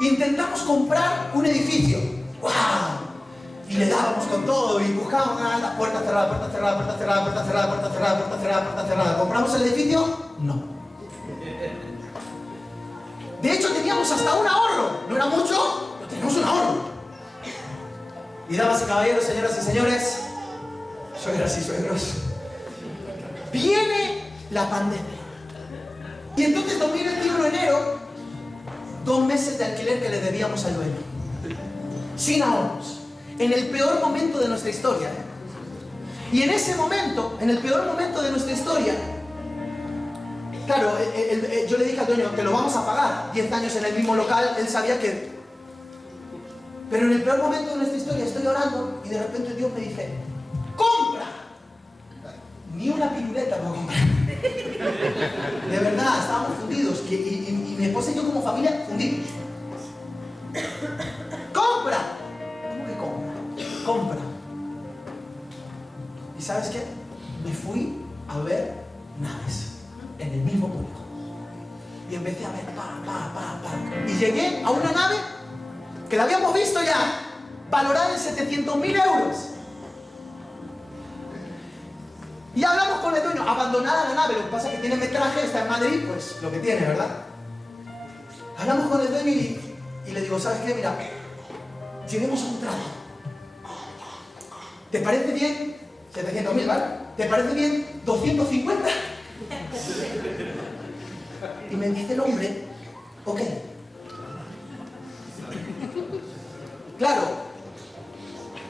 Intentamos comprar un edificio, ¡wow! Y le dábamos con todo y buscábamos las puertas cerradas, puertas cerradas, puertas cerradas, puertas cerradas, puertas cerradas, puertas cerradas, puertas cerradas. ¿Compramos el edificio? No. De hecho teníamos hasta un ahorro, no era mucho, pero teníamos un ahorro. Y damas y caballeros, señoras y señores, suegras y suegros, viene la pandemia. Y entonces 2021 enero, 2 meses de alquiler que le debíamos al dueño. Sin ahorros. En el peor momento de nuestra historia. Y en ese momento, en el peor momento de nuestra historia, claro, yo le dije al dueño, te lo vamos a pagar. 10 años en el mismo local, él sabía que... Pero en el peor momento de nuestra historia estoy orando y de repente Dios me dice, ¡compra! Ni una piruleta puedo comprar. De verdad, estábamos fundidos. Y mi esposa y yo como familia fundidos. ¡Compra! ¿Cómo que compra? Compra. ¿Y sabes qué? Me fui a ver naves en el mismo punto. Y empecé a ver, y llegué a una nave que la habíamos visto ya, valorada en 700.000 euros. Y hablamos con el dueño, abandonada la nave, lo que pasa es que tiene metraje, está en Madrid, pues lo que tiene, ¿verdad? Hablamos con el dueño y le digo, ¿sabes qué? Mira, lleguemos a un trato. ¿Te parece bien? 700.000, ¿vale? ¿Te parece bien 250? Y me dice el hombre, ok. Claro,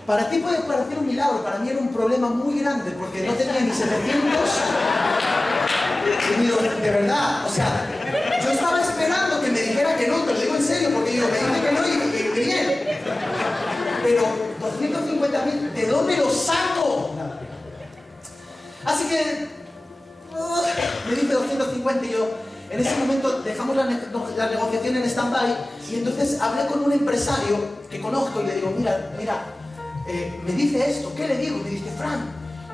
para ti puede parecer un milagro, para mí era un problema muy grande porque no tenía ni 700 ni de verdad, o sea, yo estaba esperando que me dijera que no, te lo digo en serio, porque digo, me dice que no y bien. Pero 250.000, ¿de dónde los saco? Así que me dice 250 y yo, en ese momento dejamos la negociación en stand-by y entonces hablé con un empresario que conozco y le digo, mira, me dice esto, ¿qué le digo? Y me dice, Fran,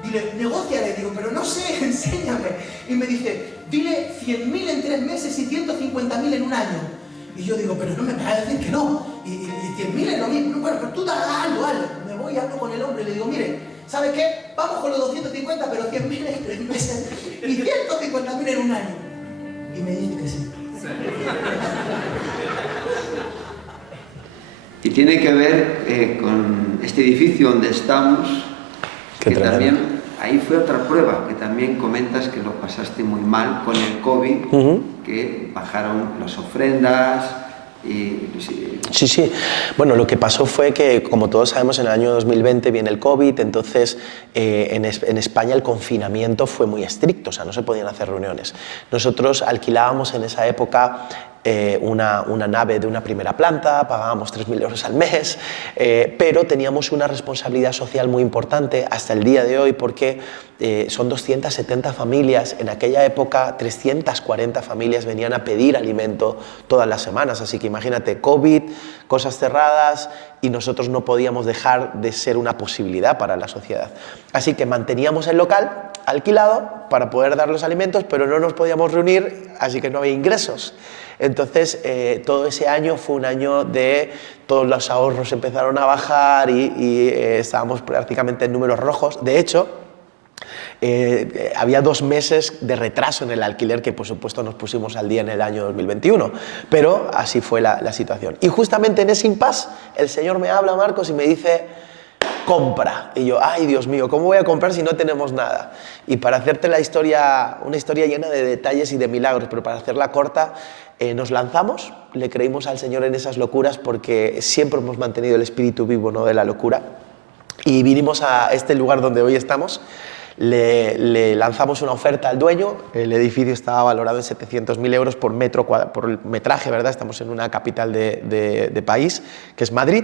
dile, negóciale, digo, pero no sé, enséñame. Y me dice, dile 100.000 en 3 meses y 150.000 en un año. Y yo digo, pero no me vas a decir que no. Y 100.000 es lo mismo. Bueno, pero tú hazlo. Me voy y hablo con el hombre y le digo, mire, ¿sabe qué? Vamos con los 250, pero 100.000 en 3 meses y 150.000 en un año. Y me dice que sí. Y tiene que ver con este edificio donde estamos, que también, ahí fue otra prueba, que también comentas que lo pasaste muy mal con el COVID, que bajaron las ofrendas. Sí. Bueno, lo que pasó fue que, como todos sabemos, en el año 2020 viene el COVID, entonces en España el confinamiento fue muy estricto, o sea, no se podían hacer reuniones. Nosotros alquilábamos en esa época una nave de una primera planta, pagábamos 3.000 euros al mes, pero teníamos una responsabilidad social muy importante hasta el día de hoy porque son 270 familias, en aquella época 340 familias venían a pedir alimento todas las semanas, así que imagínate, COVID, cosas cerradas y nosotros no podíamos dejar de ser una posibilidad para la sociedad. Así que manteníamos el local alquilado para poder dar los alimentos, pero no nos podíamos reunir, así que no había ingresos. Entonces, todo ese año fue un año de todos los ahorros empezaron a bajar y estábamos prácticamente en números rojos. De hecho, había 2 meses de retraso en el alquiler que por supuesto nos pusimos al día en el año 2021, pero así fue la situación. Y justamente en ese impasse el Señor me habla, Marcos, y me dice, compra. Y yo, ay Dios mío, ¿cómo voy a comprar si no tenemos nada? Y para hacerte una historia llena de detalles y de milagros, pero para hacerla corta, nos lanzamos, le creímos al Señor en esas locuras porque siempre hemos mantenido el espíritu vivo, ¿no?, de la locura, y vinimos a este lugar donde hoy estamos. Le lanzamos una oferta al dueño, el edificio estaba valorado en 700.000 euros por metro cuadrado, por el metraje, ¿verdad? Estamos en una capital de país, que es Madrid.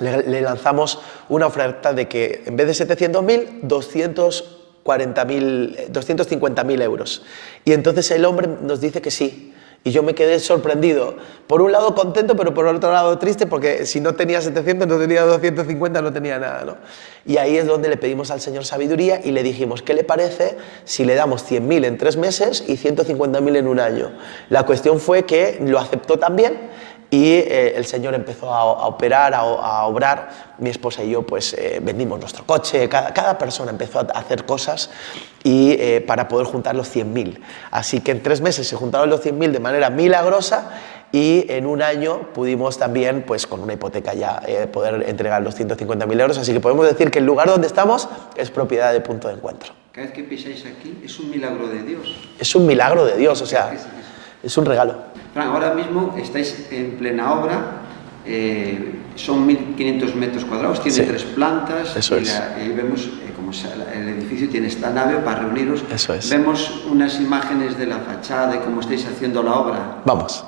Le lanzamos una oferta de que en vez de 700.000, 250.000 euros. Y entonces el hombre nos dice que sí. Y yo me quedé sorprendido. Por un lado contento, pero por otro lado triste, porque si no tenía 700, no tenía 250, no tenía nada, ¿no? Y ahí es donde le pedimos al Señor sabiduría y le dijimos, ¿qué le parece si le damos 100.000 en 3 meses y 150.000 en un año? La cuestión fue que lo aceptó también y el Señor empezó a operar, a obrar. Mi esposa y yo pues vendimos nuestro coche, cada persona empezó a hacer cosas y para poder juntar los 100.000. Así que en 3 meses se juntaron los 100.000 de manera milagrosa y en un año pudimos también, pues con una hipoteca ya, poder entregar los 150.000 euros. Así que podemos decir que el lugar donde estamos es propiedad de Punto de Encuentro. Cada vez que pisáis aquí es un milagro de Dios. Es un milagro de Dios, o sea, es un regalo. Fran, ahora mismo estáis en plena obra, son 1.500 metros cuadrados, tiene 3 plantas. Eso es. Y vemos como el edificio tiene esta nave para reuniros. Eso es. Vemos unas imágenes de la fachada, de cómo estáis haciendo la obra. Vamos.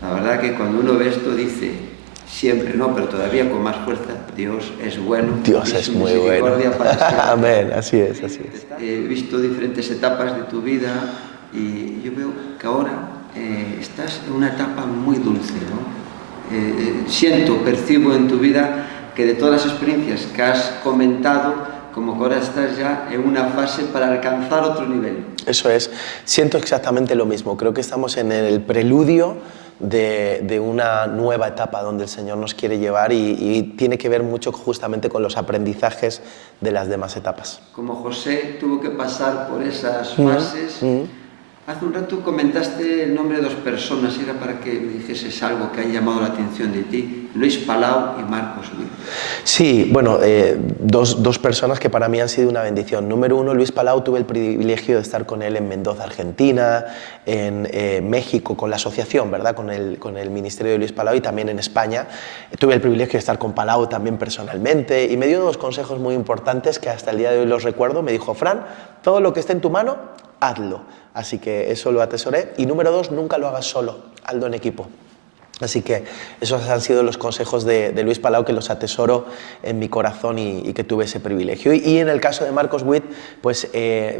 La verdad que cuando uno ve esto dice, siempre no, pero todavía con más fuerza, Dios es bueno. Dios es muy bueno. Amén, así es, así es. He visto diferentes etapas de tu vida y yo veo que ahora estás en una etapa muy dulce, ¿no? Percibo en tu vida que de todas las experiencias que has comentado, como que ahora estás ya en una fase para alcanzar otro nivel. Eso es, siento exactamente lo mismo, creo que estamos en el preludio de una nueva etapa donde el Señor nos quiere llevar y tiene que ver mucho justamente con los aprendizajes de las demás etapas. Como José tuvo que pasar por esas fases, Hace un rato comentaste el nombre de dos personas, era para que me dijeses algo que ha llamado la atención de ti, Luis Palau y Marcos Witt. Sí, bueno, dos personas que para mí han sido una bendición. Número uno, Luis Palau, tuve el privilegio de estar con él en Mendoza, Argentina, en México con la asociación, ¿verdad? Con el Ministerio de Luis Palau, y también en España. Tuve el privilegio de estar con Palau también personalmente, y me dio dos consejos muy importantes que hasta el día de hoy los recuerdo. Me dijo: Fran, todo lo que esté en tu mano, hazlo. Así que eso lo atesoré. Y número dos, nunca lo hagas solo, hazlo en equipo. Así que esos han sido los consejos de Luis Palau, que los atesoro en mi corazón y que tuve ese privilegio. Y en el caso de Marcos Witt, pues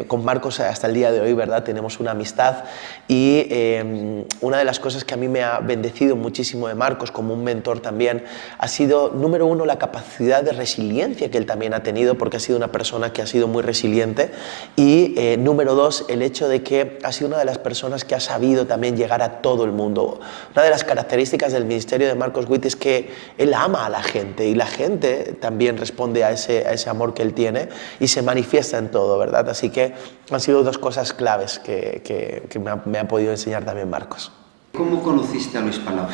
con Marcos hasta el día de hoy, ¿verdad? Tenemos una amistad, y una de las cosas que a mí me ha bendecido muchísimo de Marcos como un mentor también ha sido, número uno, la capacidad de resiliencia que él también ha tenido, porque ha sido una persona que ha sido muy resiliente, y número dos, el hecho de que ha sido una de las personas que ha sabido también llegar a todo el mundo. Una de las características del ministerio de Marcos Witt es que él ama a la gente, y la gente también responde a ese amor que él tiene y se manifiesta en todo, ¿verdad? Así que han sido dos cosas claves que me ha podido enseñar también Marcos. ¿Cómo conociste a Luis Palau?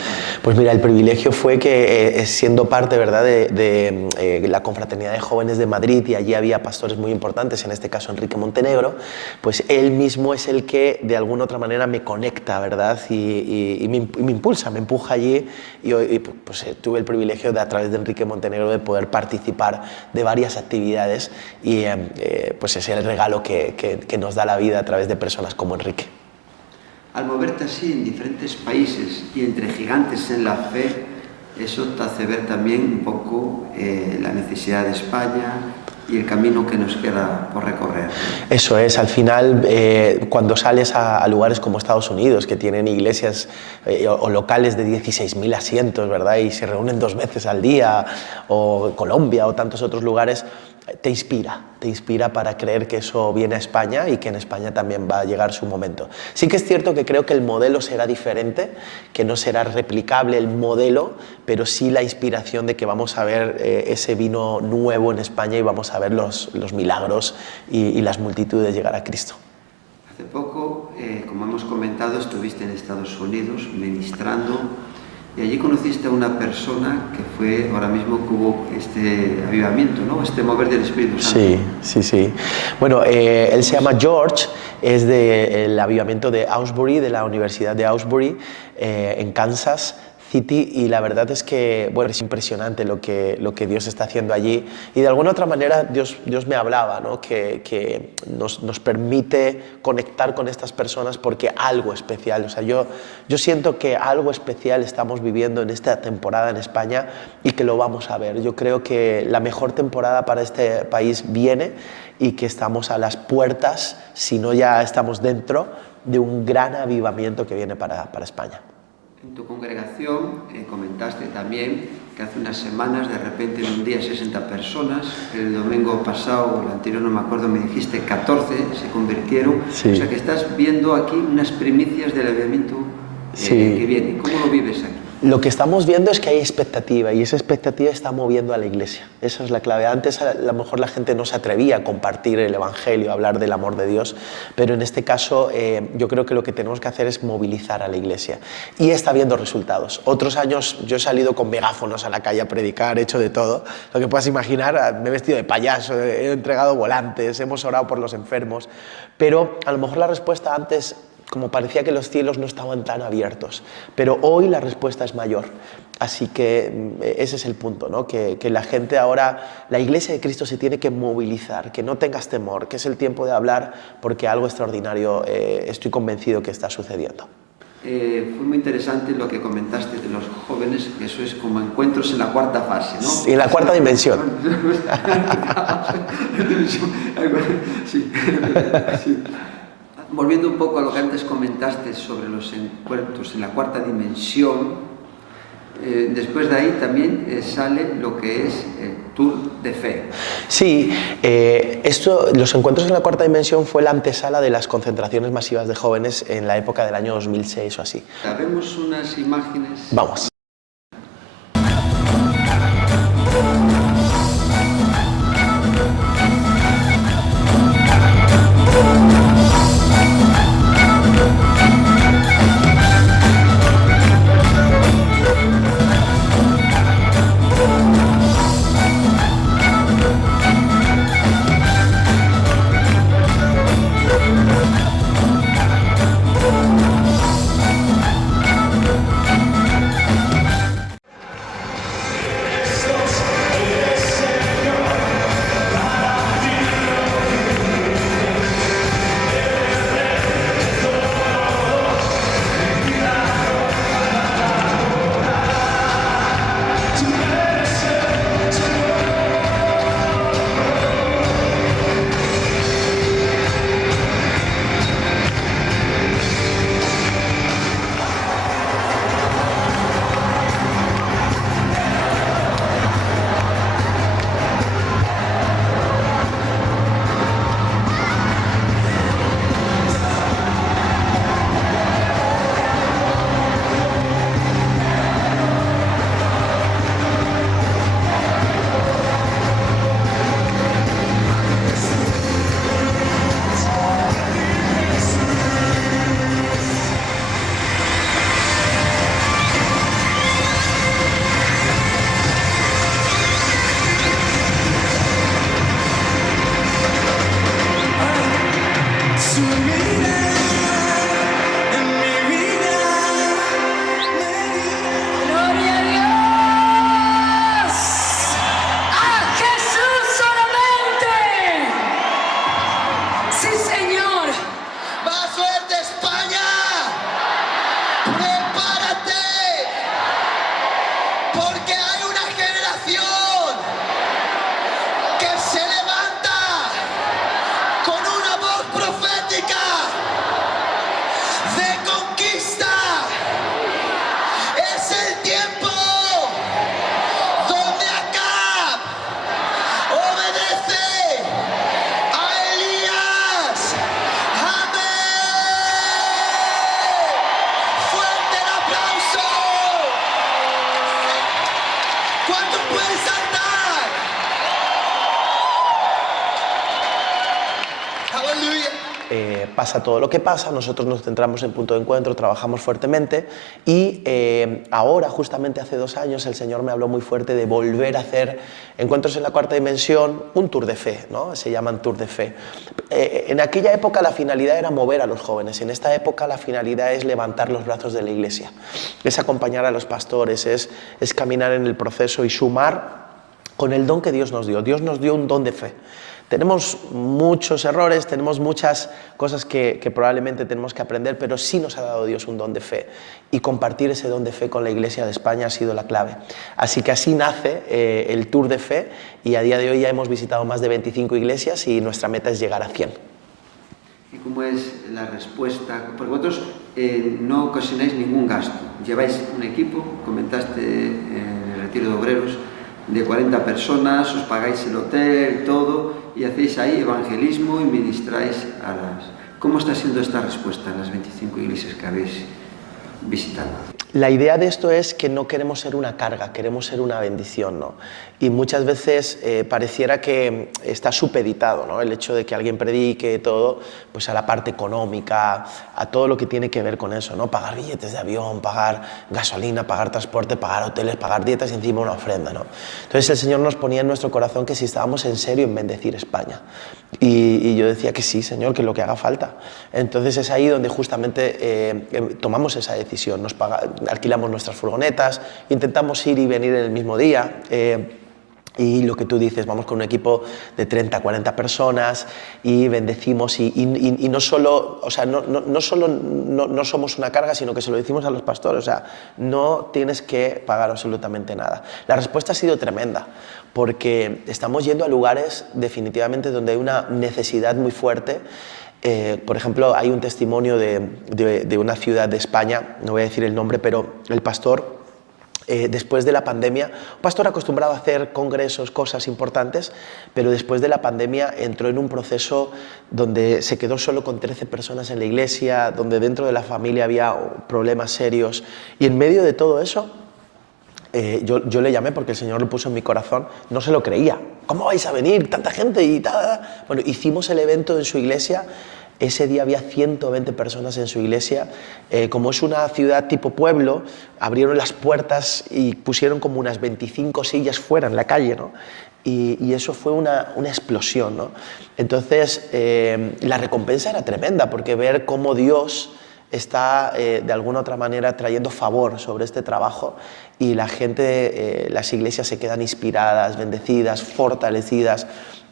Pues mira, el privilegio fue que siendo parte, ¿verdad?, de la Confraternidad de Jóvenes de Madrid, y allí había pastores muy importantes, en este caso Enrique Montenegro, pues él mismo es el que de alguna otra manera me conecta, ¿verdad?, y me impulsa, me empuja allí, y pues tuve el privilegio de, a través de Enrique Montenegro, de poder participar de varias actividades, y pues ese es el regalo que nos da la vida a través de personas como Enrique. Al moverte así en diferentes países y entre gigantes en la fe, eso te hace ver también un poco la necesidad de España y el camino que nos queda por recorrer. Eso es, al final, cuando sales a lugares como Estados Unidos, que tienen iglesias o locales de 16.000 asientos, ¿verdad?, y se reúnen 2 veces al día, o Colombia o tantos otros lugares, te inspira para creer que eso viene a España, y que en España también va a llegar su momento. Sí que es cierto que creo que el modelo será diferente, que no será replicable el modelo, pero sí la inspiración de que vamos a ver ese vino nuevo en España, y vamos a ver los milagros y las multitudes llegar a Cristo. Hace poco, como hemos comentado, estuviste en Estados Unidos ministrando, y allí conociste a una persona que fue, ahora mismo que hubo este avivamiento, ¿no?, este mover del Espíritu Santo. Sí. Bueno, él se llama George, es del avivamiento de Asbury, de la Universidad de Asbury, en Kansas City, y la verdad es que, bueno, es impresionante lo que Dios está haciendo allí, y de alguna otra manera Dios me hablaba, ¿no?, que nos permite conectar con estas personas porque algo especial, o sea, yo siento que algo especial estamos viviendo en esta temporada en España, y que lo vamos a ver. Yo creo que la mejor temporada para este país viene, y que estamos a las puertas, si no ya estamos dentro, de un gran avivamiento que viene para España. En tu congregación comentaste también que hace unas semanas, de repente en un día 60 personas, el domingo pasado, o el anterior no me acuerdo, me dijiste 14 se convirtieron. Sí. O sea que estás viendo aquí unas primicias del avivamiento que viene. ¿Cómo lo vives aquí? Lo que estamos viendo es que hay expectativa, y esa expectativa está moviendo a la iglesia. Esa es la clave. Antes a lo mejor la gente no se atrevía a compartir el evangelio, a hablar del amor de Dios, pero en este caso yo creo que lo que tenemos que hacer es movilizar a la iglesia, y está viendo resultados. Otros años yo he salido con megáfonos a la calle a predicar, he hecho de todo, lo que puedas imaginar, me he vestido de payaso, he entregado volantes, hemos orado por los enfermos, pero a lo mejor la respuesta antes, como parecía que los cielos no estaban tan abiertos, pero hoy la respuesta es mayor. Así que ese es el punto, ¿no? Que la gente ahora, la Iglesia de Cristo se tiene que movilizar, que no tengas temor, que es el tiempo de hablar, porque algo extraordinario estoy convencido que está sucediendo. Fue muy interesante lo que comentaste de los jóvenes, que eso es como encuentros en la cuarta fase, ¿no? Sí, en la cuarta dimensión. Sí. Volviendo un poco a lo que antes comentaste sobre los encuentros en la cuarta dimensión, después de ahí también sale lo que es el Tour de Fe. Sí, los encuentros en la cuarta dimensión fue la antesala de las concentraciones masivas de jóvenes en la época del año 2006 o así. Vemos unas imágenes. Vamos. pasa todo lo que pasa, nosotros nos centramos en Punto de Encuentro, trabajamos fuertemente y ahora, justamente hace 2 años, el Señor me habló muy fuerte de volver a hacer Encuentros en la Cuarta Dimensión, un tour de fe, ¿no? Se llaman tour de fe. En aquella época la finalidad era mover a los jóvenes, en esta época la finalidad es levantar los brazos de la iglesia, es acompañar a los pastores, es caminar en el proceso y sumar con el don que Dios nos dio. Dios nos dio un don de fe. Tenemos muchos errores, tenemos muchas cosas que probablemente tenemos que aprender, pero sí nos ha dado Dios un don de fe. Y compartir ese don de fe con la Iglesia de España ha sido la clave. Así que así nace el Tour de Fe y a día de hoy ya hemos visitado más de 25 iglesias y nuestra meta es llegar a 100. ¿Y cómo es la respuesta? Porque vosotros no ocasionáis ningún gasto. Lleváis un equipo, comentaste en el retiro de obreros, de 40 personas, os pagáis el hotel, todo, y hacéis ahí evangelismo y ministráis a las... ¿Cómo está siendo esta respuesta en las 25 iglesias que habéis visitado? La idea de esto es que no queremos ser una carga, queremos ser una bendición, ¿no? Y muchas veces pareciera que está supeditado, ¿no? El hecho de que alguien predique todo, pues a la parte económica, a todo lo que tiene que ver con eso, ¿no? Pagar billetes de avión, pagar gasolina, pagar transporte, pagar hoteles, pagar dietas y encima una ofrenda, ¿no? Entonces el Señor nos ponía en nuestro corazón que si estábamos en serio en bendecir España. Y yo decía que sí, Señor, que lo que haga falta. Entonces es ahí donde justamente tomamos esa decisión, alquilamos nuestras furgonetas, intentamos ir y venir en el mismo día. Y lo que tú dices, vamos con un equipo de 30, 40 personas y bendecimos y no solo, o sea, no somos una carga, sino que se lo decimos a los pastores, o sea, no tienes que pagar absolutamente nada. La respuesta ha sido tremenda, porque estamos yendo a lugares definitivamente donde hay una necesidad muy fuerte. Por ejemplo, hay un testimonio de una ciudad de España, no voy a decir el nombre, pero el pastor... después de la pandemia, un pastor acostumbrado a hacer congresos, cosas importantes, pero después de la pandemia entró en un proceso donde se quedó solo con 13 personas en la iglesia, donde dentro de la familia había problemas serios, y en medio de todo eso, yo le llamé porque el Señor lo puso en mi corazón, no se lo creía. ¿Cómo vais a venir? Tanta gente y tal. Bueno, hicimos el evento en su iglesia. Ese día había 120 personas en su iglesia. Como es una ciudad tipo pueblo, abrieron las puertas y pusieron como unas 25 sillas fuera en la calle, ¿no? Y eso fue una explosión, ¿no? Entonces, la recompensa era tremenda, porque ver cómo Dios está de alguna otra manera trayendo favor sobre este trabajo y la gente, las iglesias se quedan inspiradas, bendecidas, fortalecidas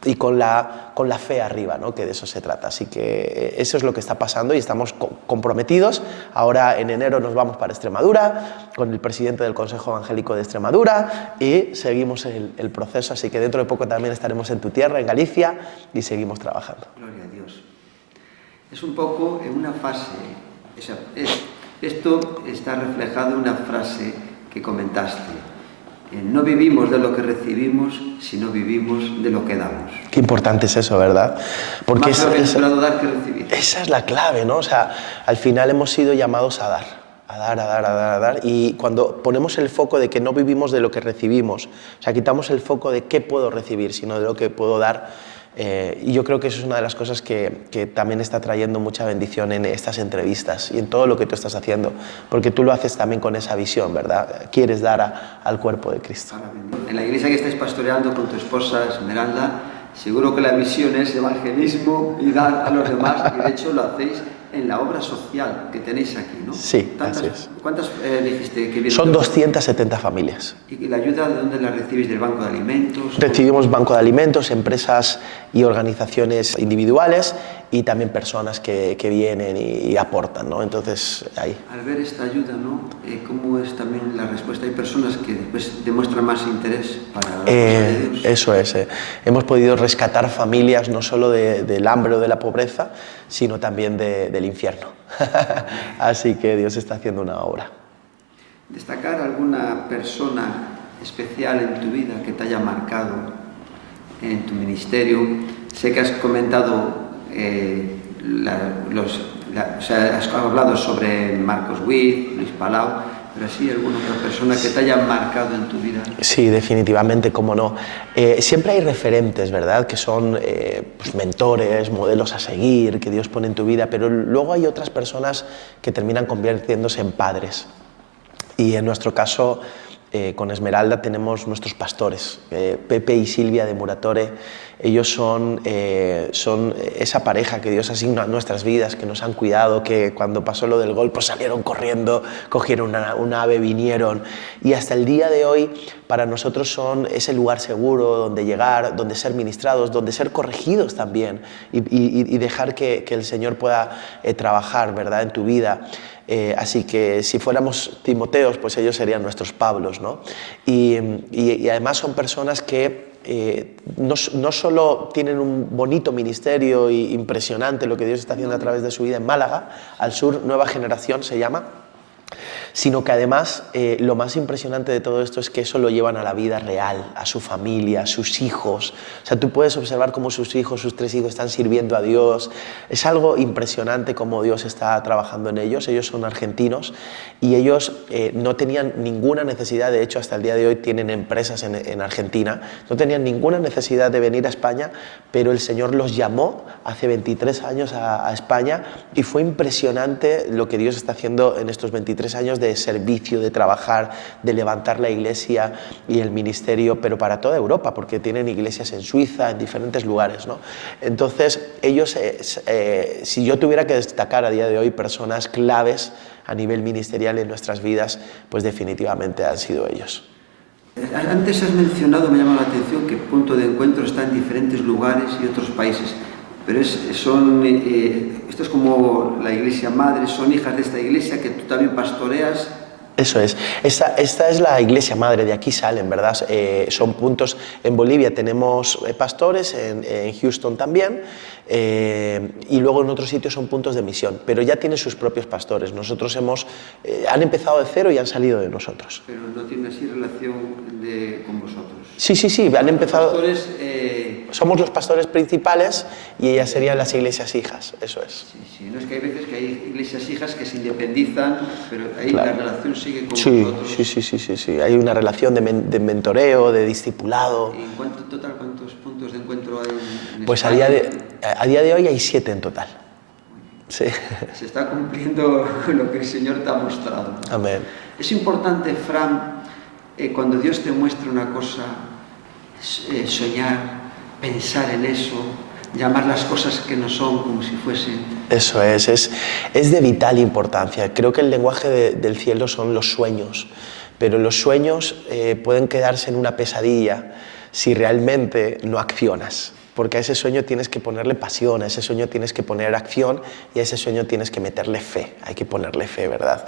y con la fe arriba, ¿no? Que de eso se trata. Así que eso es lo que está pasando y estamos comprometidos. Ahora en enero nos vamos para Extremadura con el presidente del Consejo Evangélico de Extremadura y seguimos el proceso, así que dentro de poco también estaremos en tu tierra, en Galicia, y seguimos trabajando. Gloria a Dios. Es un poco en una fase, esto está reflejado en una frase que comentaste. No vivimos de lo que recibimos, sino vivimos de lo que damos. Qué importante es eso, ¿verdad? Porque más bienaventurado dar que recibir. Esa es la clave, ¿no? O sea, al final hemos sido llamados a dar, a dar, a dar, a dar, a dar. Y cuando ponemos el foco de que no vivimos de lo que recibimos, o sea, quitamos el foco de qué puedo recibir, sino de lo que puedo dar. Y yo creo que eso es una de las cosas que también está trayendo mucha bendición en estas entrevistas y en todo lo que tú estás haciendo, porque tú lo haces también con esa visión, ¿verdad? Quieres dar al cuerpo de Cristo. En la iglesia que estáis pastoreando con tu esposa Esmeralda, seguro que la visión es evangelismo y dar a los demás, y de hecho lo hacéis en la obra social que tenéis aquí, ¿no? Sí, así es. ¿Cuántas dijiste que vienen? Son 270 familias. ¿Y la ayuda de dónde la recibís? ¿Del Banco de Alimentos? Recibimos Banco de Alimentos, empresas y organizaciones individuales y también personas que vienen y aportan, ¿no? Entonces, ahí. Al ver esta ayuda, ¿no? ¿Cómo es también la respuesta? Hay personas que después demuestran más interés para la cosa de Dios. Eso es. Hemos podido rescatar familias no solo del hambre o de la pobreza, sino también del infierno. Así que Dios está haciendo una obra. ¿Destacar alguna persona especial en tu vida que te haya marcado en tu ministerio? Sé que has comentado, has hablado sobre Marcos Witt, Luis Palau, pero así alguna otra persona que te haya marcado en tu vida. Sí, definitivamente, cómo no. Siempre hay referentes, ¿verdad? Que son pues mentores, modelos a seguir, que Dios pone en tu vida, pero luego hay otras personas que terminan convirtiéndose en padres. Y en nuestro caso, con Esmeralda tenemos nuestros pastores, Pepe y Silvia de Muratore. Ellos son esa pareja que Dios asigna a nuestras vidas, que nos han cuidado, que cuando pasó lo del gol pues salieron corriendo, cogieron una ave, vinieron. Y hasta el día de hoy para nosotros son ese lugar seguro donde llegar, donde ser ministrados, donde ser corregidos también y dejar que el Señor pueda trabajar, ¿verdad?, en tu vida. Así que si fuéramos Timoteos, pues ellos serían nuestros Pablos, ¿no? Y además son personas que no solo tienen un bonito ministerio y impresionante lo que Dios está haciendo a través de su vida en Málaga, al sur, Nueva Generación se llama, sino que además lo más impresionante de todo esto es que eso lo llevan a la vida real, a su familia, a sus hijos. O sea, tú puedes observar cómo sus hijos, sus 3 hijos están sirviendo a Dios. Es algo impresionante cómo Dios está trabajando en ellos. Ellos son argentinos y ellos no tenían ninguna necesidad, de hecho hasta el día de hoy tienen empresas en Argentina, no tenían ninguna necesidad de venir a España, pero el Señor los llamó hace 23 años a España y fue impresionante lo que Dios está haciendo en estos 23 años de servicio, de trabajar, de levantar la iglesia y el ministerio, pero para toda Europa, porque tienen iglesias en Suiza, en diferentes lugares, ¿no? Entonces, ellos, si yo tuviera que destacar a día de hoy personas claves a nivel ministerial en nuestras vidas, pues definitivamente han sido ellos. Antes has mencionado, me llama la atención, que Punto de Encuentro está en diferentes lugares y otros países, pero esto es como la iglesia madre, son hijas de esta iglesia que tú también pastoreas. Eso es. Esta es la iglesia madre, de aquí salen, ¿verdad? Son puntos. En Bolivia tenemos pastores, en Houston también, y luego en otros sitios son puntos de misión, pero ya tienen sus propios pastores. Nosotros han empezado de cero y han salido de nosotros. Pero no tiene así relación con vosotros. Sí, han empezado. Pastores, somos los pastores principales y ellas serían las iglesias hijas, eso es. Sí, no es que hay veces que hay iglesias hijas que se independizan, pero ahí claro. La relación sigue con vosotros. Sí. Hay una relación de mentoreo, de discipulado. ¿Y en total cuántos puntos de encuentro hay en Pues España? a día de hoy hay 7 en total. Sí. Se está cumpliendo lo que el Señor te ha mostrado. Amén. Es importante, Fran, cuando Dios te muestra una cosa, soñar, pensar en eso, llamar las cosas que no son como si fuesen. Eso es de vital importancia. Creo que el lenguaje del cielo son los sueños, pero los sueños pueden quedarse en una pesadilla si realmente no accionas. Porque a ese sueño tienes que ponerle pasión, a ese sueño tienes que poner acción y a ese sueño tienes que meterle fe, hay que ponerle fe, ¿verdad?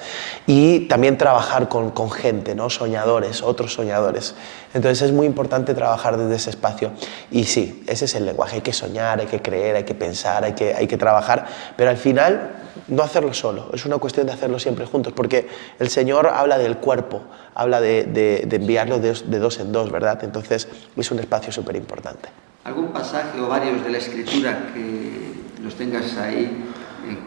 Y también trabajar con gente, ¿no? Soñadores, otros soñadores. Entonces es muy importante trabajar desde ese espacio. Y sí, ese es el lenguaje, hay que soñar, hay que creer, hay que pensar, hay que trabajar, pero al final no hacerlo solo, es una cuestión de hacerlo siempre juntos, porque el Señor habla del cuerpo, habla de enviarlo de 2 en 2, ¿verdad? Entonces es un espacio súper importante. ¿Algún pasaje o varios de la Escritura que los tengas ahí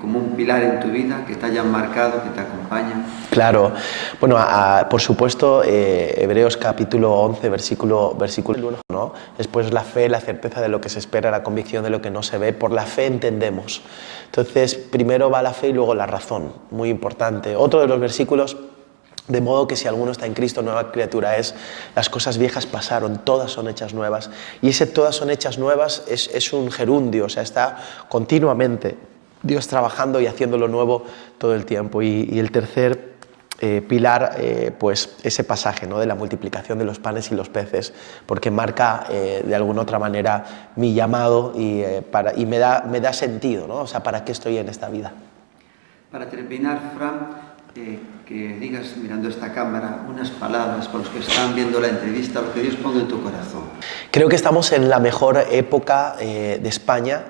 como un pilar en tu vida, que te hayan marcado, que te acompañan? Claro. Bueno, por supuesto, Hebreos capítulo 11, versículo 1, ¿no? Después la fe, la certeza de lo que se espera, la convicción de lo que no se ve. Por la fe entendemos. Entonces, primero va la fe y luego la razón, muy importante. Otro de los versículos: de modo que si alguno está en Cristo, nueva criatura es, las cosas viejas pasaron, todas son hechas nuevas. Y ese todas son hechas nuevas es un gerundio, o sea, está continuamente Dios trabajando y haciéndolo nuevo todo el tiempo. Y el tercer pilar, pues ese pasaje, ¿no?, de la multiplicación de los panes y los peces, porque marca de alguna otra manera mi llamado y me da sentido, ¿no? O sea, ¿para qué estoy en esta vida? Para terminar, Fran, que digas, mirando esta cámara, unas palabras para los que están viendo la entrevista, lo que Dios ponga en tu corazón. Creo que estamos en la mejor época de España.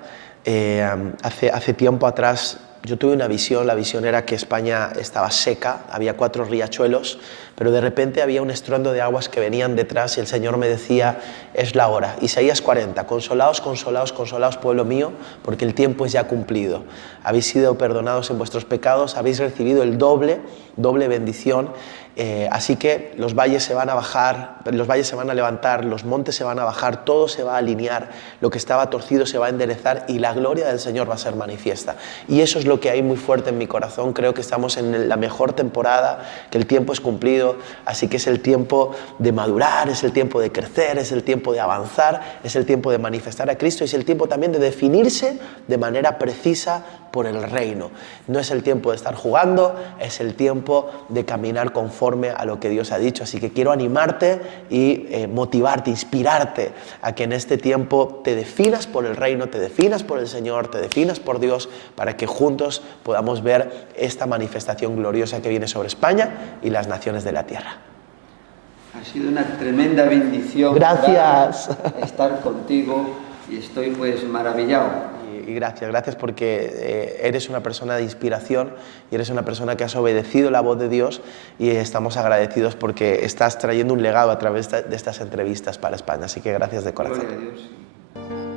Hace tiempo atrás yo tuve una visión, la visión era que España estaba seca, había 4 riachuelos, pero de repente había un estruendo de aguas que venían detrás y el Señor me decía, es la hora. Isaías 40, consolaos, consolaos, consolaos, pueblo mío, porque el tiempo es ya cumplido. Habéis sido perdonados en vuestros pecados, habéis recibido el doble bendición, así que los valles se van a bajar, los valles se van a levantar, los montes se van a bajar, todo se va a alinear, lo que estaba torcido se va a enderezar y la gloria del Señor va a ser manifiesta. Y eso es lo que hay muy fuerte en mi corazón. Creo que estamos en la mejor temporada, que el tiempo es cumplido, así que es el tiempo de madurar, es el tiempo de crecer, es el tiempo de avanzar, es el tiempo de manifestar a Cristo, es el tiempo también de definirse de manera precisa por el reino. No es el tiempo de estar jugando, es el tiempo de caminar conforme a lo que Dios ha dicho. Así que quiero animarte y motivarte, inspirarte a que en este tiempo te definas por el reino, te definas por el Señor, te definas por Dios, para que juntos podamos ver esta manifestación gloriosa que viene sobre España y las naciones de la tierra. Ha sido una tremenda bendición. Gracias. Estar contigo y estoy pues maravillado. Y gracias porque eres una persona de inspiración y eres una persona que has obedecido la voz de Dios y estamos agradecidos porque estás trayendo un legado a través de estas entrevistas para España. Así que gracias de corazón. Gloria a Dios.